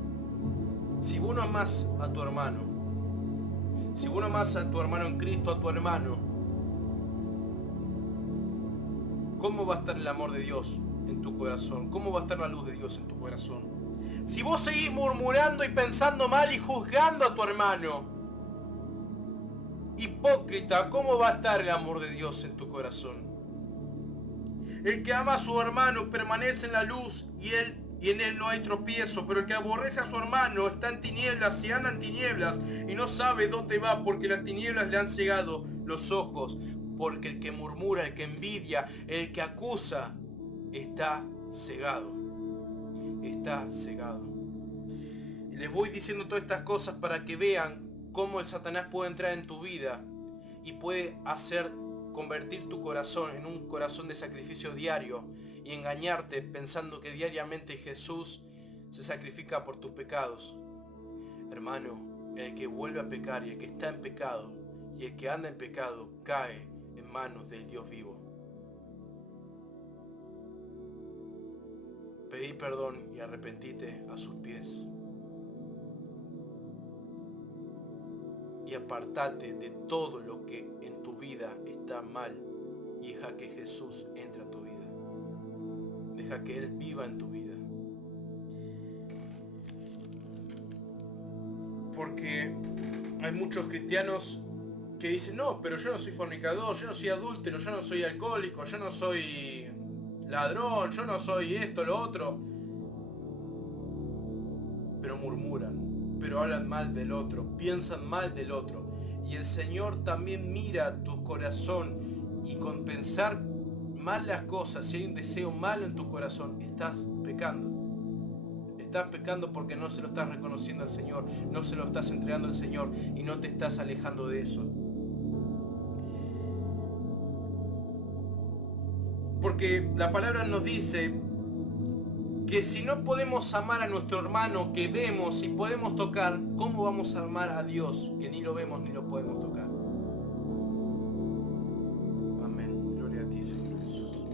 Si vos no amás a tu hermano, si vos no amás a tu hermano en Cristo, a tu hermano, ¿cómo va a estar el amor de Dios en tu corazón? ¿Cómo va a estar la luz de Dios en tu corazón? Si vos seguís murmurando y pensando mal y juzgando a tu hermano, hipócrita, ¿cómo va a estar el amor de Dios en tu corazón? El que ama a su hermano permanece en la luz y en él no hay tropiezo. Pero el que aborrece a su hermano está en tinieblas y anda en tinieblas y no sabe dónde va, porque las tinieblas le han cegado los ojos. Porque el que murmura, el que envidia, el que acusa, está cegado. Está cegado. Y les voy diciendo todas estas cosas para que vean cómo el Satanás puede entrar en tu vida y puede convertir tu corazón en un corazón de sacrificio diario y engañarte pensando que diariamente Jesús se sacrifica por tus pecados. Hermano, el que vuelve a pecar y el que está en pecado y el que anda en pecado cae en manos del Dios vivo. Pedí perdón y arrepentite a sus pies. Y apartate de todo lo que en tu vida está mal y deja que Jesús entre a tu vida. Deja que Él viva en tu vida. Porque hay muchos cristianos que dicen, no, pero yo no soy fornicador, yo no soy adúltero, yo no soy alcohólico, yo no soy ladrón, yo no soy esto, lo otro. Pero murmuran, pero hablan mal del otro, piensan mal del otro. Y el Señor también mira tu corazón y con pensar mal las cosas, si hay un deseo malo en tu corazón, estás pecando. Estás pecando porque no se lo estás reconociendo al Señor, no se lo estás entregando al Señor y no te estás alejando de eso. Porque la palabra nos dice que si no podemos amar a nuestro hermano que vemos y podemos tocar, ¿cómo vamos a amar a Dios que ni lo vemos ni lo podemos tocar? Amén. Gloria a ti, Señor Jesús.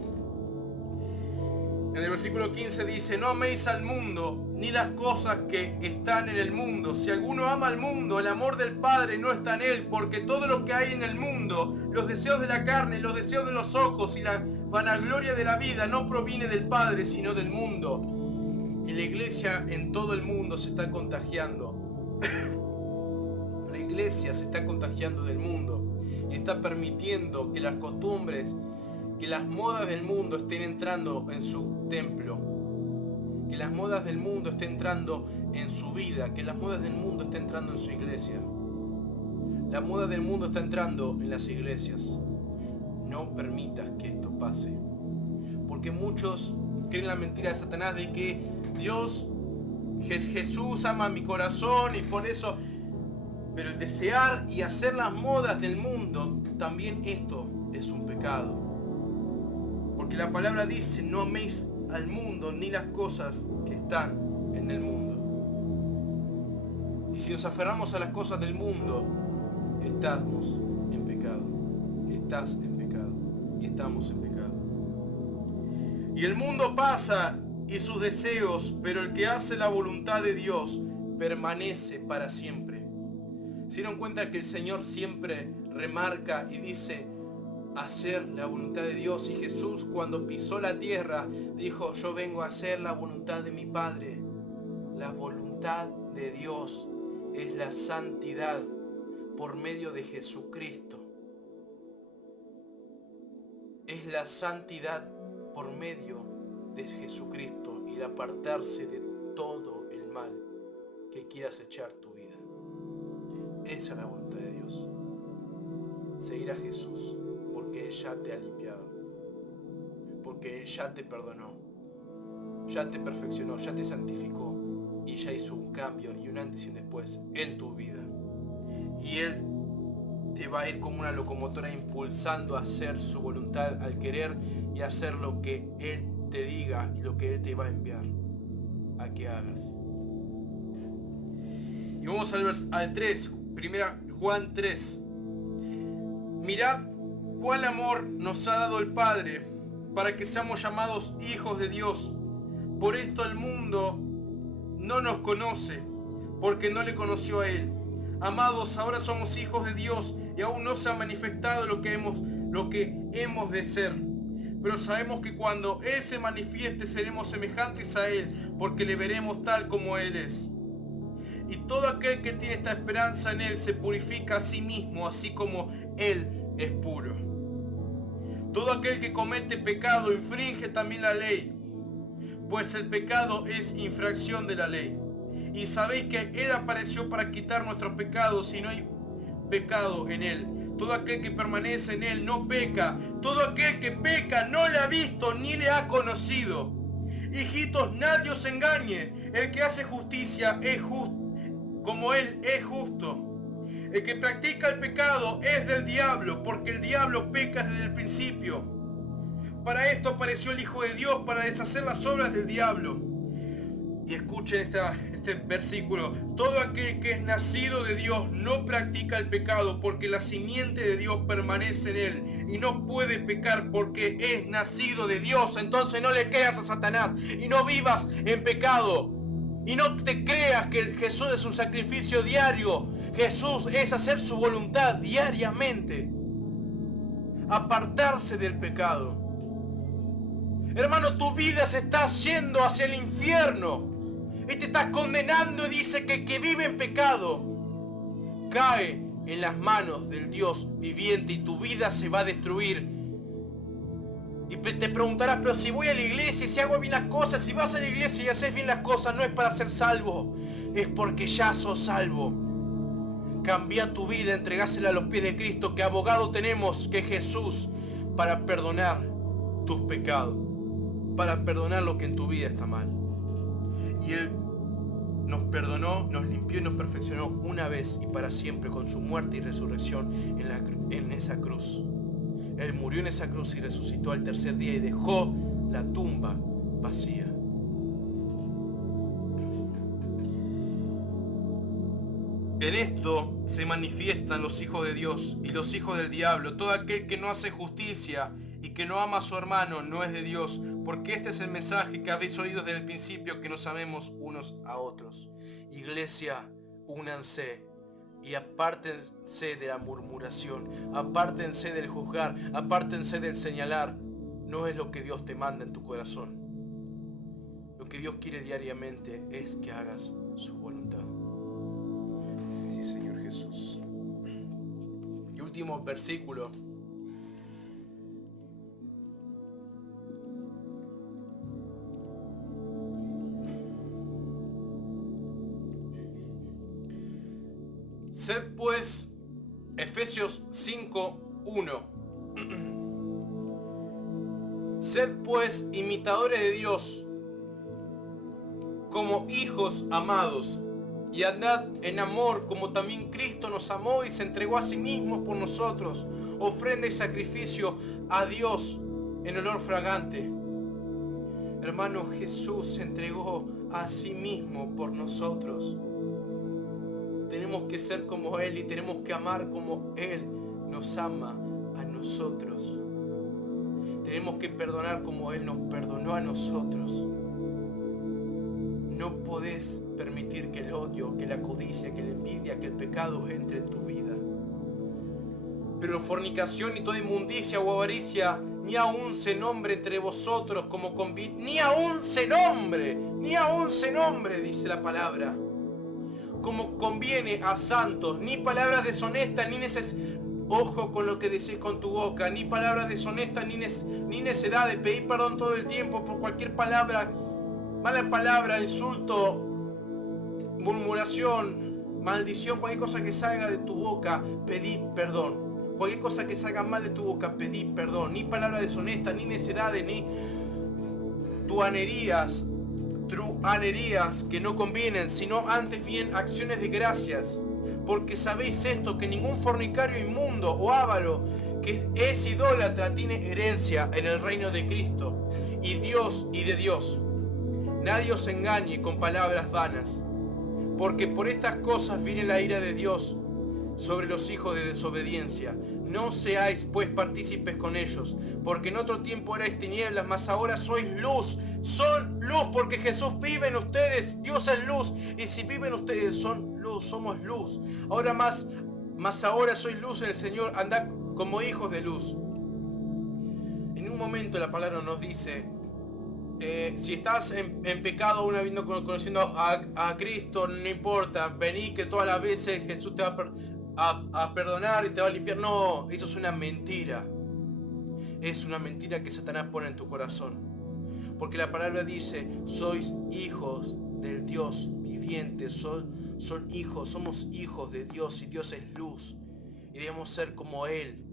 En el versículo 15 dice, no améis al mundo ni las cosas que están en el mundo. Si alguno ama al mundo, el amor del Padre no está en él, porque todo lo que hay en el mundo, los deseos de la carne, los deseos de los ojos y la vanagloria de la vida no proviene del Padre, sino del mundo. Y la iglesia en todo el mundo se está contagiando. La iglesia se está contagiando del mundo y está permitiendo que las costumbres, que las modas del mundo estén entrando en su templo, que las modas del mundo estén entrando en su vida, que las modas del mundo estén entrando en su iglesia. La moda del mundo está entrando en las iglesias. No permitas que esto pase, porque muchos creen la mentira de Satanás de que Jesús ama mi corazón y por eso, pero el desear y hacer las modas del mundo, también esto es un pecado, porque la palabra dice, no améis al mundo ni las cosas que están en el mundo. Y si nos aferramos a las cosas del mundo, estamos en pecado. Estás en pecado y estamos en pecado. Y el mundo pasa y sus deseos, pero el que hace la voluntad de Dios permanece para siempre. ¿Se dieron cuenta que el Señor siempre remarca y dice hacer la voluntad de Dios? Y Jesús, cuando pisó la tierra, dijo, yo vengo a hacer la voluntad de mi Padre. La voluntad de Dios es la santidad por medio de Jesucristo. Es la santidad por medio de Jesucristo y el apartarse de todo el mal que quieras echar tu vida. Esa es la voluntad de Dios. Seguir a Jesús, porque Él ya te ha limpiado, porque Él ya te perdonó, ya te perfeccionó, ya te santificó y ya hizo un cambio y un antes y un después en tu vida. Y Él te va a ir como una locomotora impulsando a hacer su voluntad, al querer y hacer lo que Él te diga y lo que Él te va a enviar a que hagas. Y vamos al 3, primera Juan 3. Mirad cuál amor nos ha dado el Padre para que seamos llamados hijos de Dios. Por esto el mundo no nos conoce, porque no le conoció a Él. Amados, ahora somos hijos de Dios y aún no se ha manifestado lo que hemos de ser. Pero sabemos que cuando Él se manifieste seremos semejantes a Él, porque le veremos tal como Él es. Y todo aquel que tiene esta esperanza en Él se purifica a sí mismo, así como Él es puro. Todo aquel que comete pecado infringe también la ley, pues el pecado es infracción de la ley. Y sabéis que Él apareció para quitar nuestros pecados y no hay pecado en Él. Todo aquel que permanece en Él no peca. Todo aquel que peca no le ha visto ni le ha conocido. Hijitos, nadie os engañe. El que hace justicia es justo, como Él es justo. El que practica el pecado es del diablo, porque el diablo peca desde el principio. Para esto apareció el Hijo de Dios, para deshacer las obras del diablo. Y escuchen este versículo. Todo aquel que es nacido de Dios no practica el pecado, porque la simiente de Dios permanece en él y no puede pecar porque es nacido de Dios. Entonces no le creas a Satanás y no vivas en pecado. Y no te creas que Jesús es un sacrificio diario. Jesús es hacer su voluntad diariamente. Apartarse del pecado. Hermano, tu vida se está yendo hacia el infierno. Y te estás condenando y dice que el que vive en pecado cae en las manos del Dios viviente y tu vida se va a destruir. Y te preguntarás, pero si voy a la iglesia, si hago bien las cosas, si vas a la iglesia y haces bien las cosas, no es para ser salvo, es porque ya sos salvo. Cambia tu vida, entregásela a los pies de Cristo, que abogado tenemos, que es Jesús, para perdonar tus pecados, para perdonar lo que en tu vida está mal. Y Él nos perdonó, nos limpió y nos perfeccionó una vez y para siempre con su muerte y resurrección en esa cruz. Él murió en esa cruz y resucitó al tercer día y dejó la tumba vacía. En esto se manifiestan los hijos de Dios y los hijos del diablo. Todo aquel que no hace justicia y que no ama a su hermano no es de Dios, porque este es el mensaje que habéis oído desde el principio, que nos amemos unos a otros. Iglesia, únanse y apártense de la murmuración, apártense del juzgar, apártense del señalar. No es lo que Dios te manda en tu corazón. Lo que Dios quiere diariamente es que hagas su voluntad. Sí, Señor Jesús. Y último versículo. Sed pues, Efesios 5:1. Sed pues imitadores de Dios como hijos amados, y andad en amor como también Cristo nos amó y se entregó a sí mismo por nosotros, ofrenda y sacrificio a Dios en olor fragante. Hermano, Jesús se entregó a sí mismo por nosotros. Tenemos que ser como Él y tenemos que amar como Él nos ama a nosotros. Tenemos que perdonar como Él nos perdonó a nosotros. No podés permitir que el odio, que la codicia, que la envidia, que el pecado entre en tu vida. Pero fornicación y toda inmundicia o avaricia ni aún se nombre entre vosotros como conviene. Ni aún se nombre, dice la palabra. Como conviene a santos, ni palabras deshonestas, ojo con lo que decís con tu boca, ni palabras deshonestas, ni necedad de pedir perdón todo el tiempo por cualquier palabra, mala palabra, insulto, murmuración, maldición, cualquier cosa que salga de tu boca, pedí perdón. Cualquier cosa que salga mal de tu boca, pedí perdón. Ni palabras deshonestas, ni necedades, ni truhanerías que no convienen, sino antes bien acciones de gracias. Porque sabéis esto, que ningún fornicario inmundo o avaro que es idólatra tiene herencia en el reino de Cristo y de Dios. Nadie os engañe con palabras vanas, porque por estas cosas viene la ira de Dios sobre los hijos de desobediencia. No seáis pues partícipes con ellos, porque en otro tiempo erais tinieblas, mas ahora sois luz. Son luz porque Jesús vive en ustedes. Dios es luz, y si viven ustedes son luz, somos luz. Ahora más ahora sois luz en el Señor, andad como hijos de luz. En un momento la palabra nos dice, si estás en pecado aún habiendo conociendo a Cristo, no importa, vení que todas las veces Jesús te va a perdonar y te va a limpiar. No, eso es una mentira. es una mentira que Satanás pone en tu corazón. Porque la palabra dice, sois hijos del Dios viviente, somos hijos de Dios y Dios es luz. Y debemos ser como Él.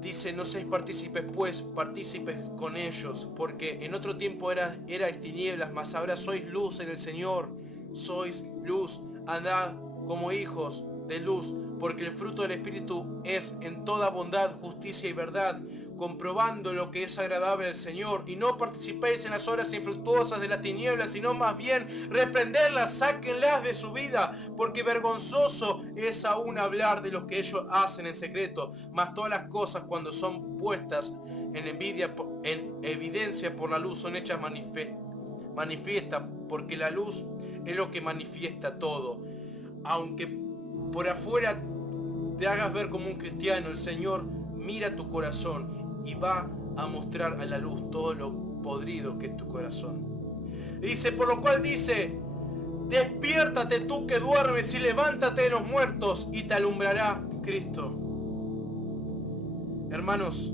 Dice, no seáis partícipes, pues partícipes con ellos, porque en otro tiempo erais tinieblas, mas ahora sois luz en el Señor. Sois luz, andad como hijos de luz, porque el fruto del Espíritu es en toda bondad, justicia y verdad, comprobando lo que es agradable al Señor, y no participéis en las obras infructuosas de las tinieblas, sino más bien reprenderlas, sáquenlas de su vida, porque vergonzoso es aún hablar de lo que ellos hacen en secreto, mas todas las cosas cuando son puestas en evidencia por la luz son hechas manifiesta, porque la luz es lo que manifiesta todo. Aunque por afuera te hagas ver como un cristiano, el Señor mira tu corazón y va a mostrar a la luz todo lo podrido que es tu corazón. Y dice, por lo cual dice, despiértate tú que duermes y levántate de los muertos y te alumbrará Cristo. Hermanos,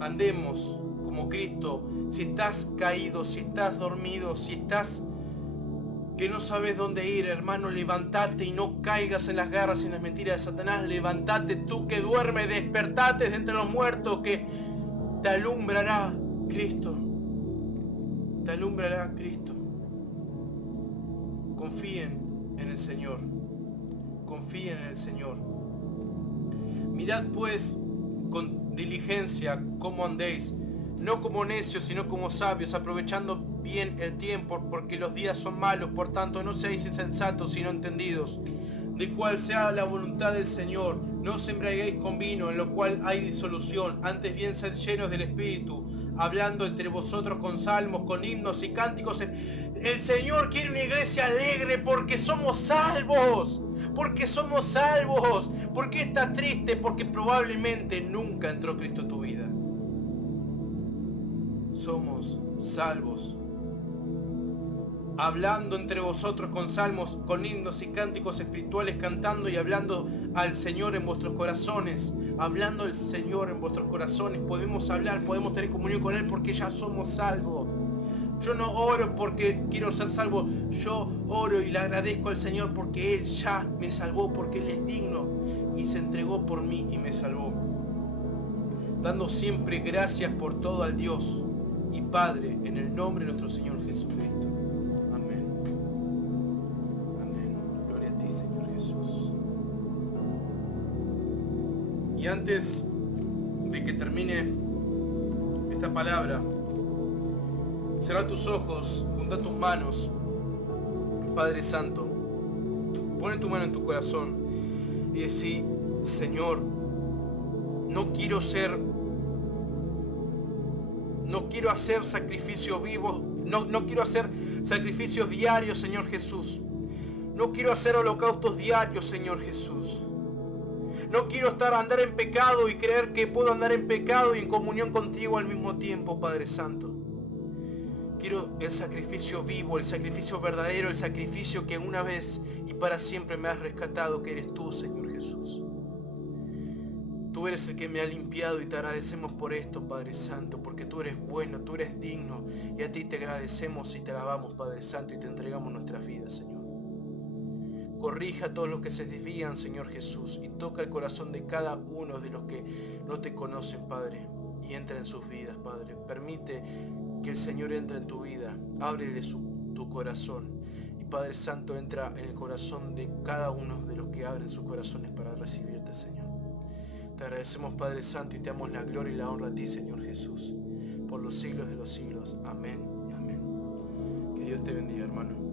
andemos como Cristo. Si estás caído, si estás dormido, si estás que no sabes dónde ir, hermano, levantate y no caigas en las garras y en las mentiras de Satanás. Levantate tú que duermes, despertate de entre los muertos, que te alumbrará Cristo. Te alumbrará Cristo. Confíen en el Señor. Confíen en el Señor. Mirad pues con diligencia cómo andéis, no como necios, sino como sabios, aprovechando bien el tiempo, porque los días son malos. Por tanto, no seáis insensatos, sino entendidos, de cuál sea la voluntad del Señor. No os embriaguéis con vino, en lo cual hay disolución, antes bien sed llenos del Espíritu, hablando entre vosotros con salmos, con himnos y cánticos. El Señor quiere una iglesia alegre, porque somos salvos. Porque somos salvos. ¿Por qué estás triste? Porque probablemente nunca entró Cristo en tu vida. Somos salvos. Hablando entre vosotros con salmos, con himnos y cánticos espirituales, cantando y hablando al Señor en vuestros corazones. Hablando al Señor en vuestros corazones. Podemos hablar, podemos tener comunión con Él porque ya somos salvos. Yo no oro porque quiero ser salvo. Yo oro y le agradezco al Señor porque Él ya me salvó, porque Él es digno y se entregó por mí y me salvó. Dando siempre gracias por todo al Dios y Padre, en el nombre de nuestro Señor Jesucristo. Amén. Amén. Gloria a ti, Señor Jesús. Y antes de que termine esta palabra, cierra tus ojos, junta tus manos. Padre Santo, pone tu mano en tu corazón y decí, Señor, no quiero hacer sacrificios vivos, no quiero hacer sacrificios diarios, Señor Jesús. No quiero hacer holocaustos diarios, Señor Jesús. No quiero andar en pecado y creer que puedo andar en pecado y en comunión contigo al mismo tiempo, Padre Santo. Quiero el sacrificio vivo, el sacrificio verdadero, el sacrificio que una vez y para siempre me has rescatado, que eres tú, Señor Jesús. Tú eres el que me ha limpiado y te agradecemos por esto, Padre Santo, porque tú eres bueno, tú eres digno y a ti te agradecemos y te alabamos, Padre Santo, y te entregamos nuestras vidas, Señor. Corrija a todos los que se desvían, Señor Jesús, y toca el corazón de cada uno de los que no te conocen, Padre, y entra en sus vidas, Padre. Permite que el Señor entre en tu vida, ábrele tu corazón, y Padre Santo, entra en el corazón de cada uno de los que abren sus corazones para recibirte, Señor. Te agradecemos, Padre Santo, y te damos la gloria y la honra a ti, Señor Jesús, por los siglos de los siglos. Amén y amén. Que Dios te bendiga, hermano.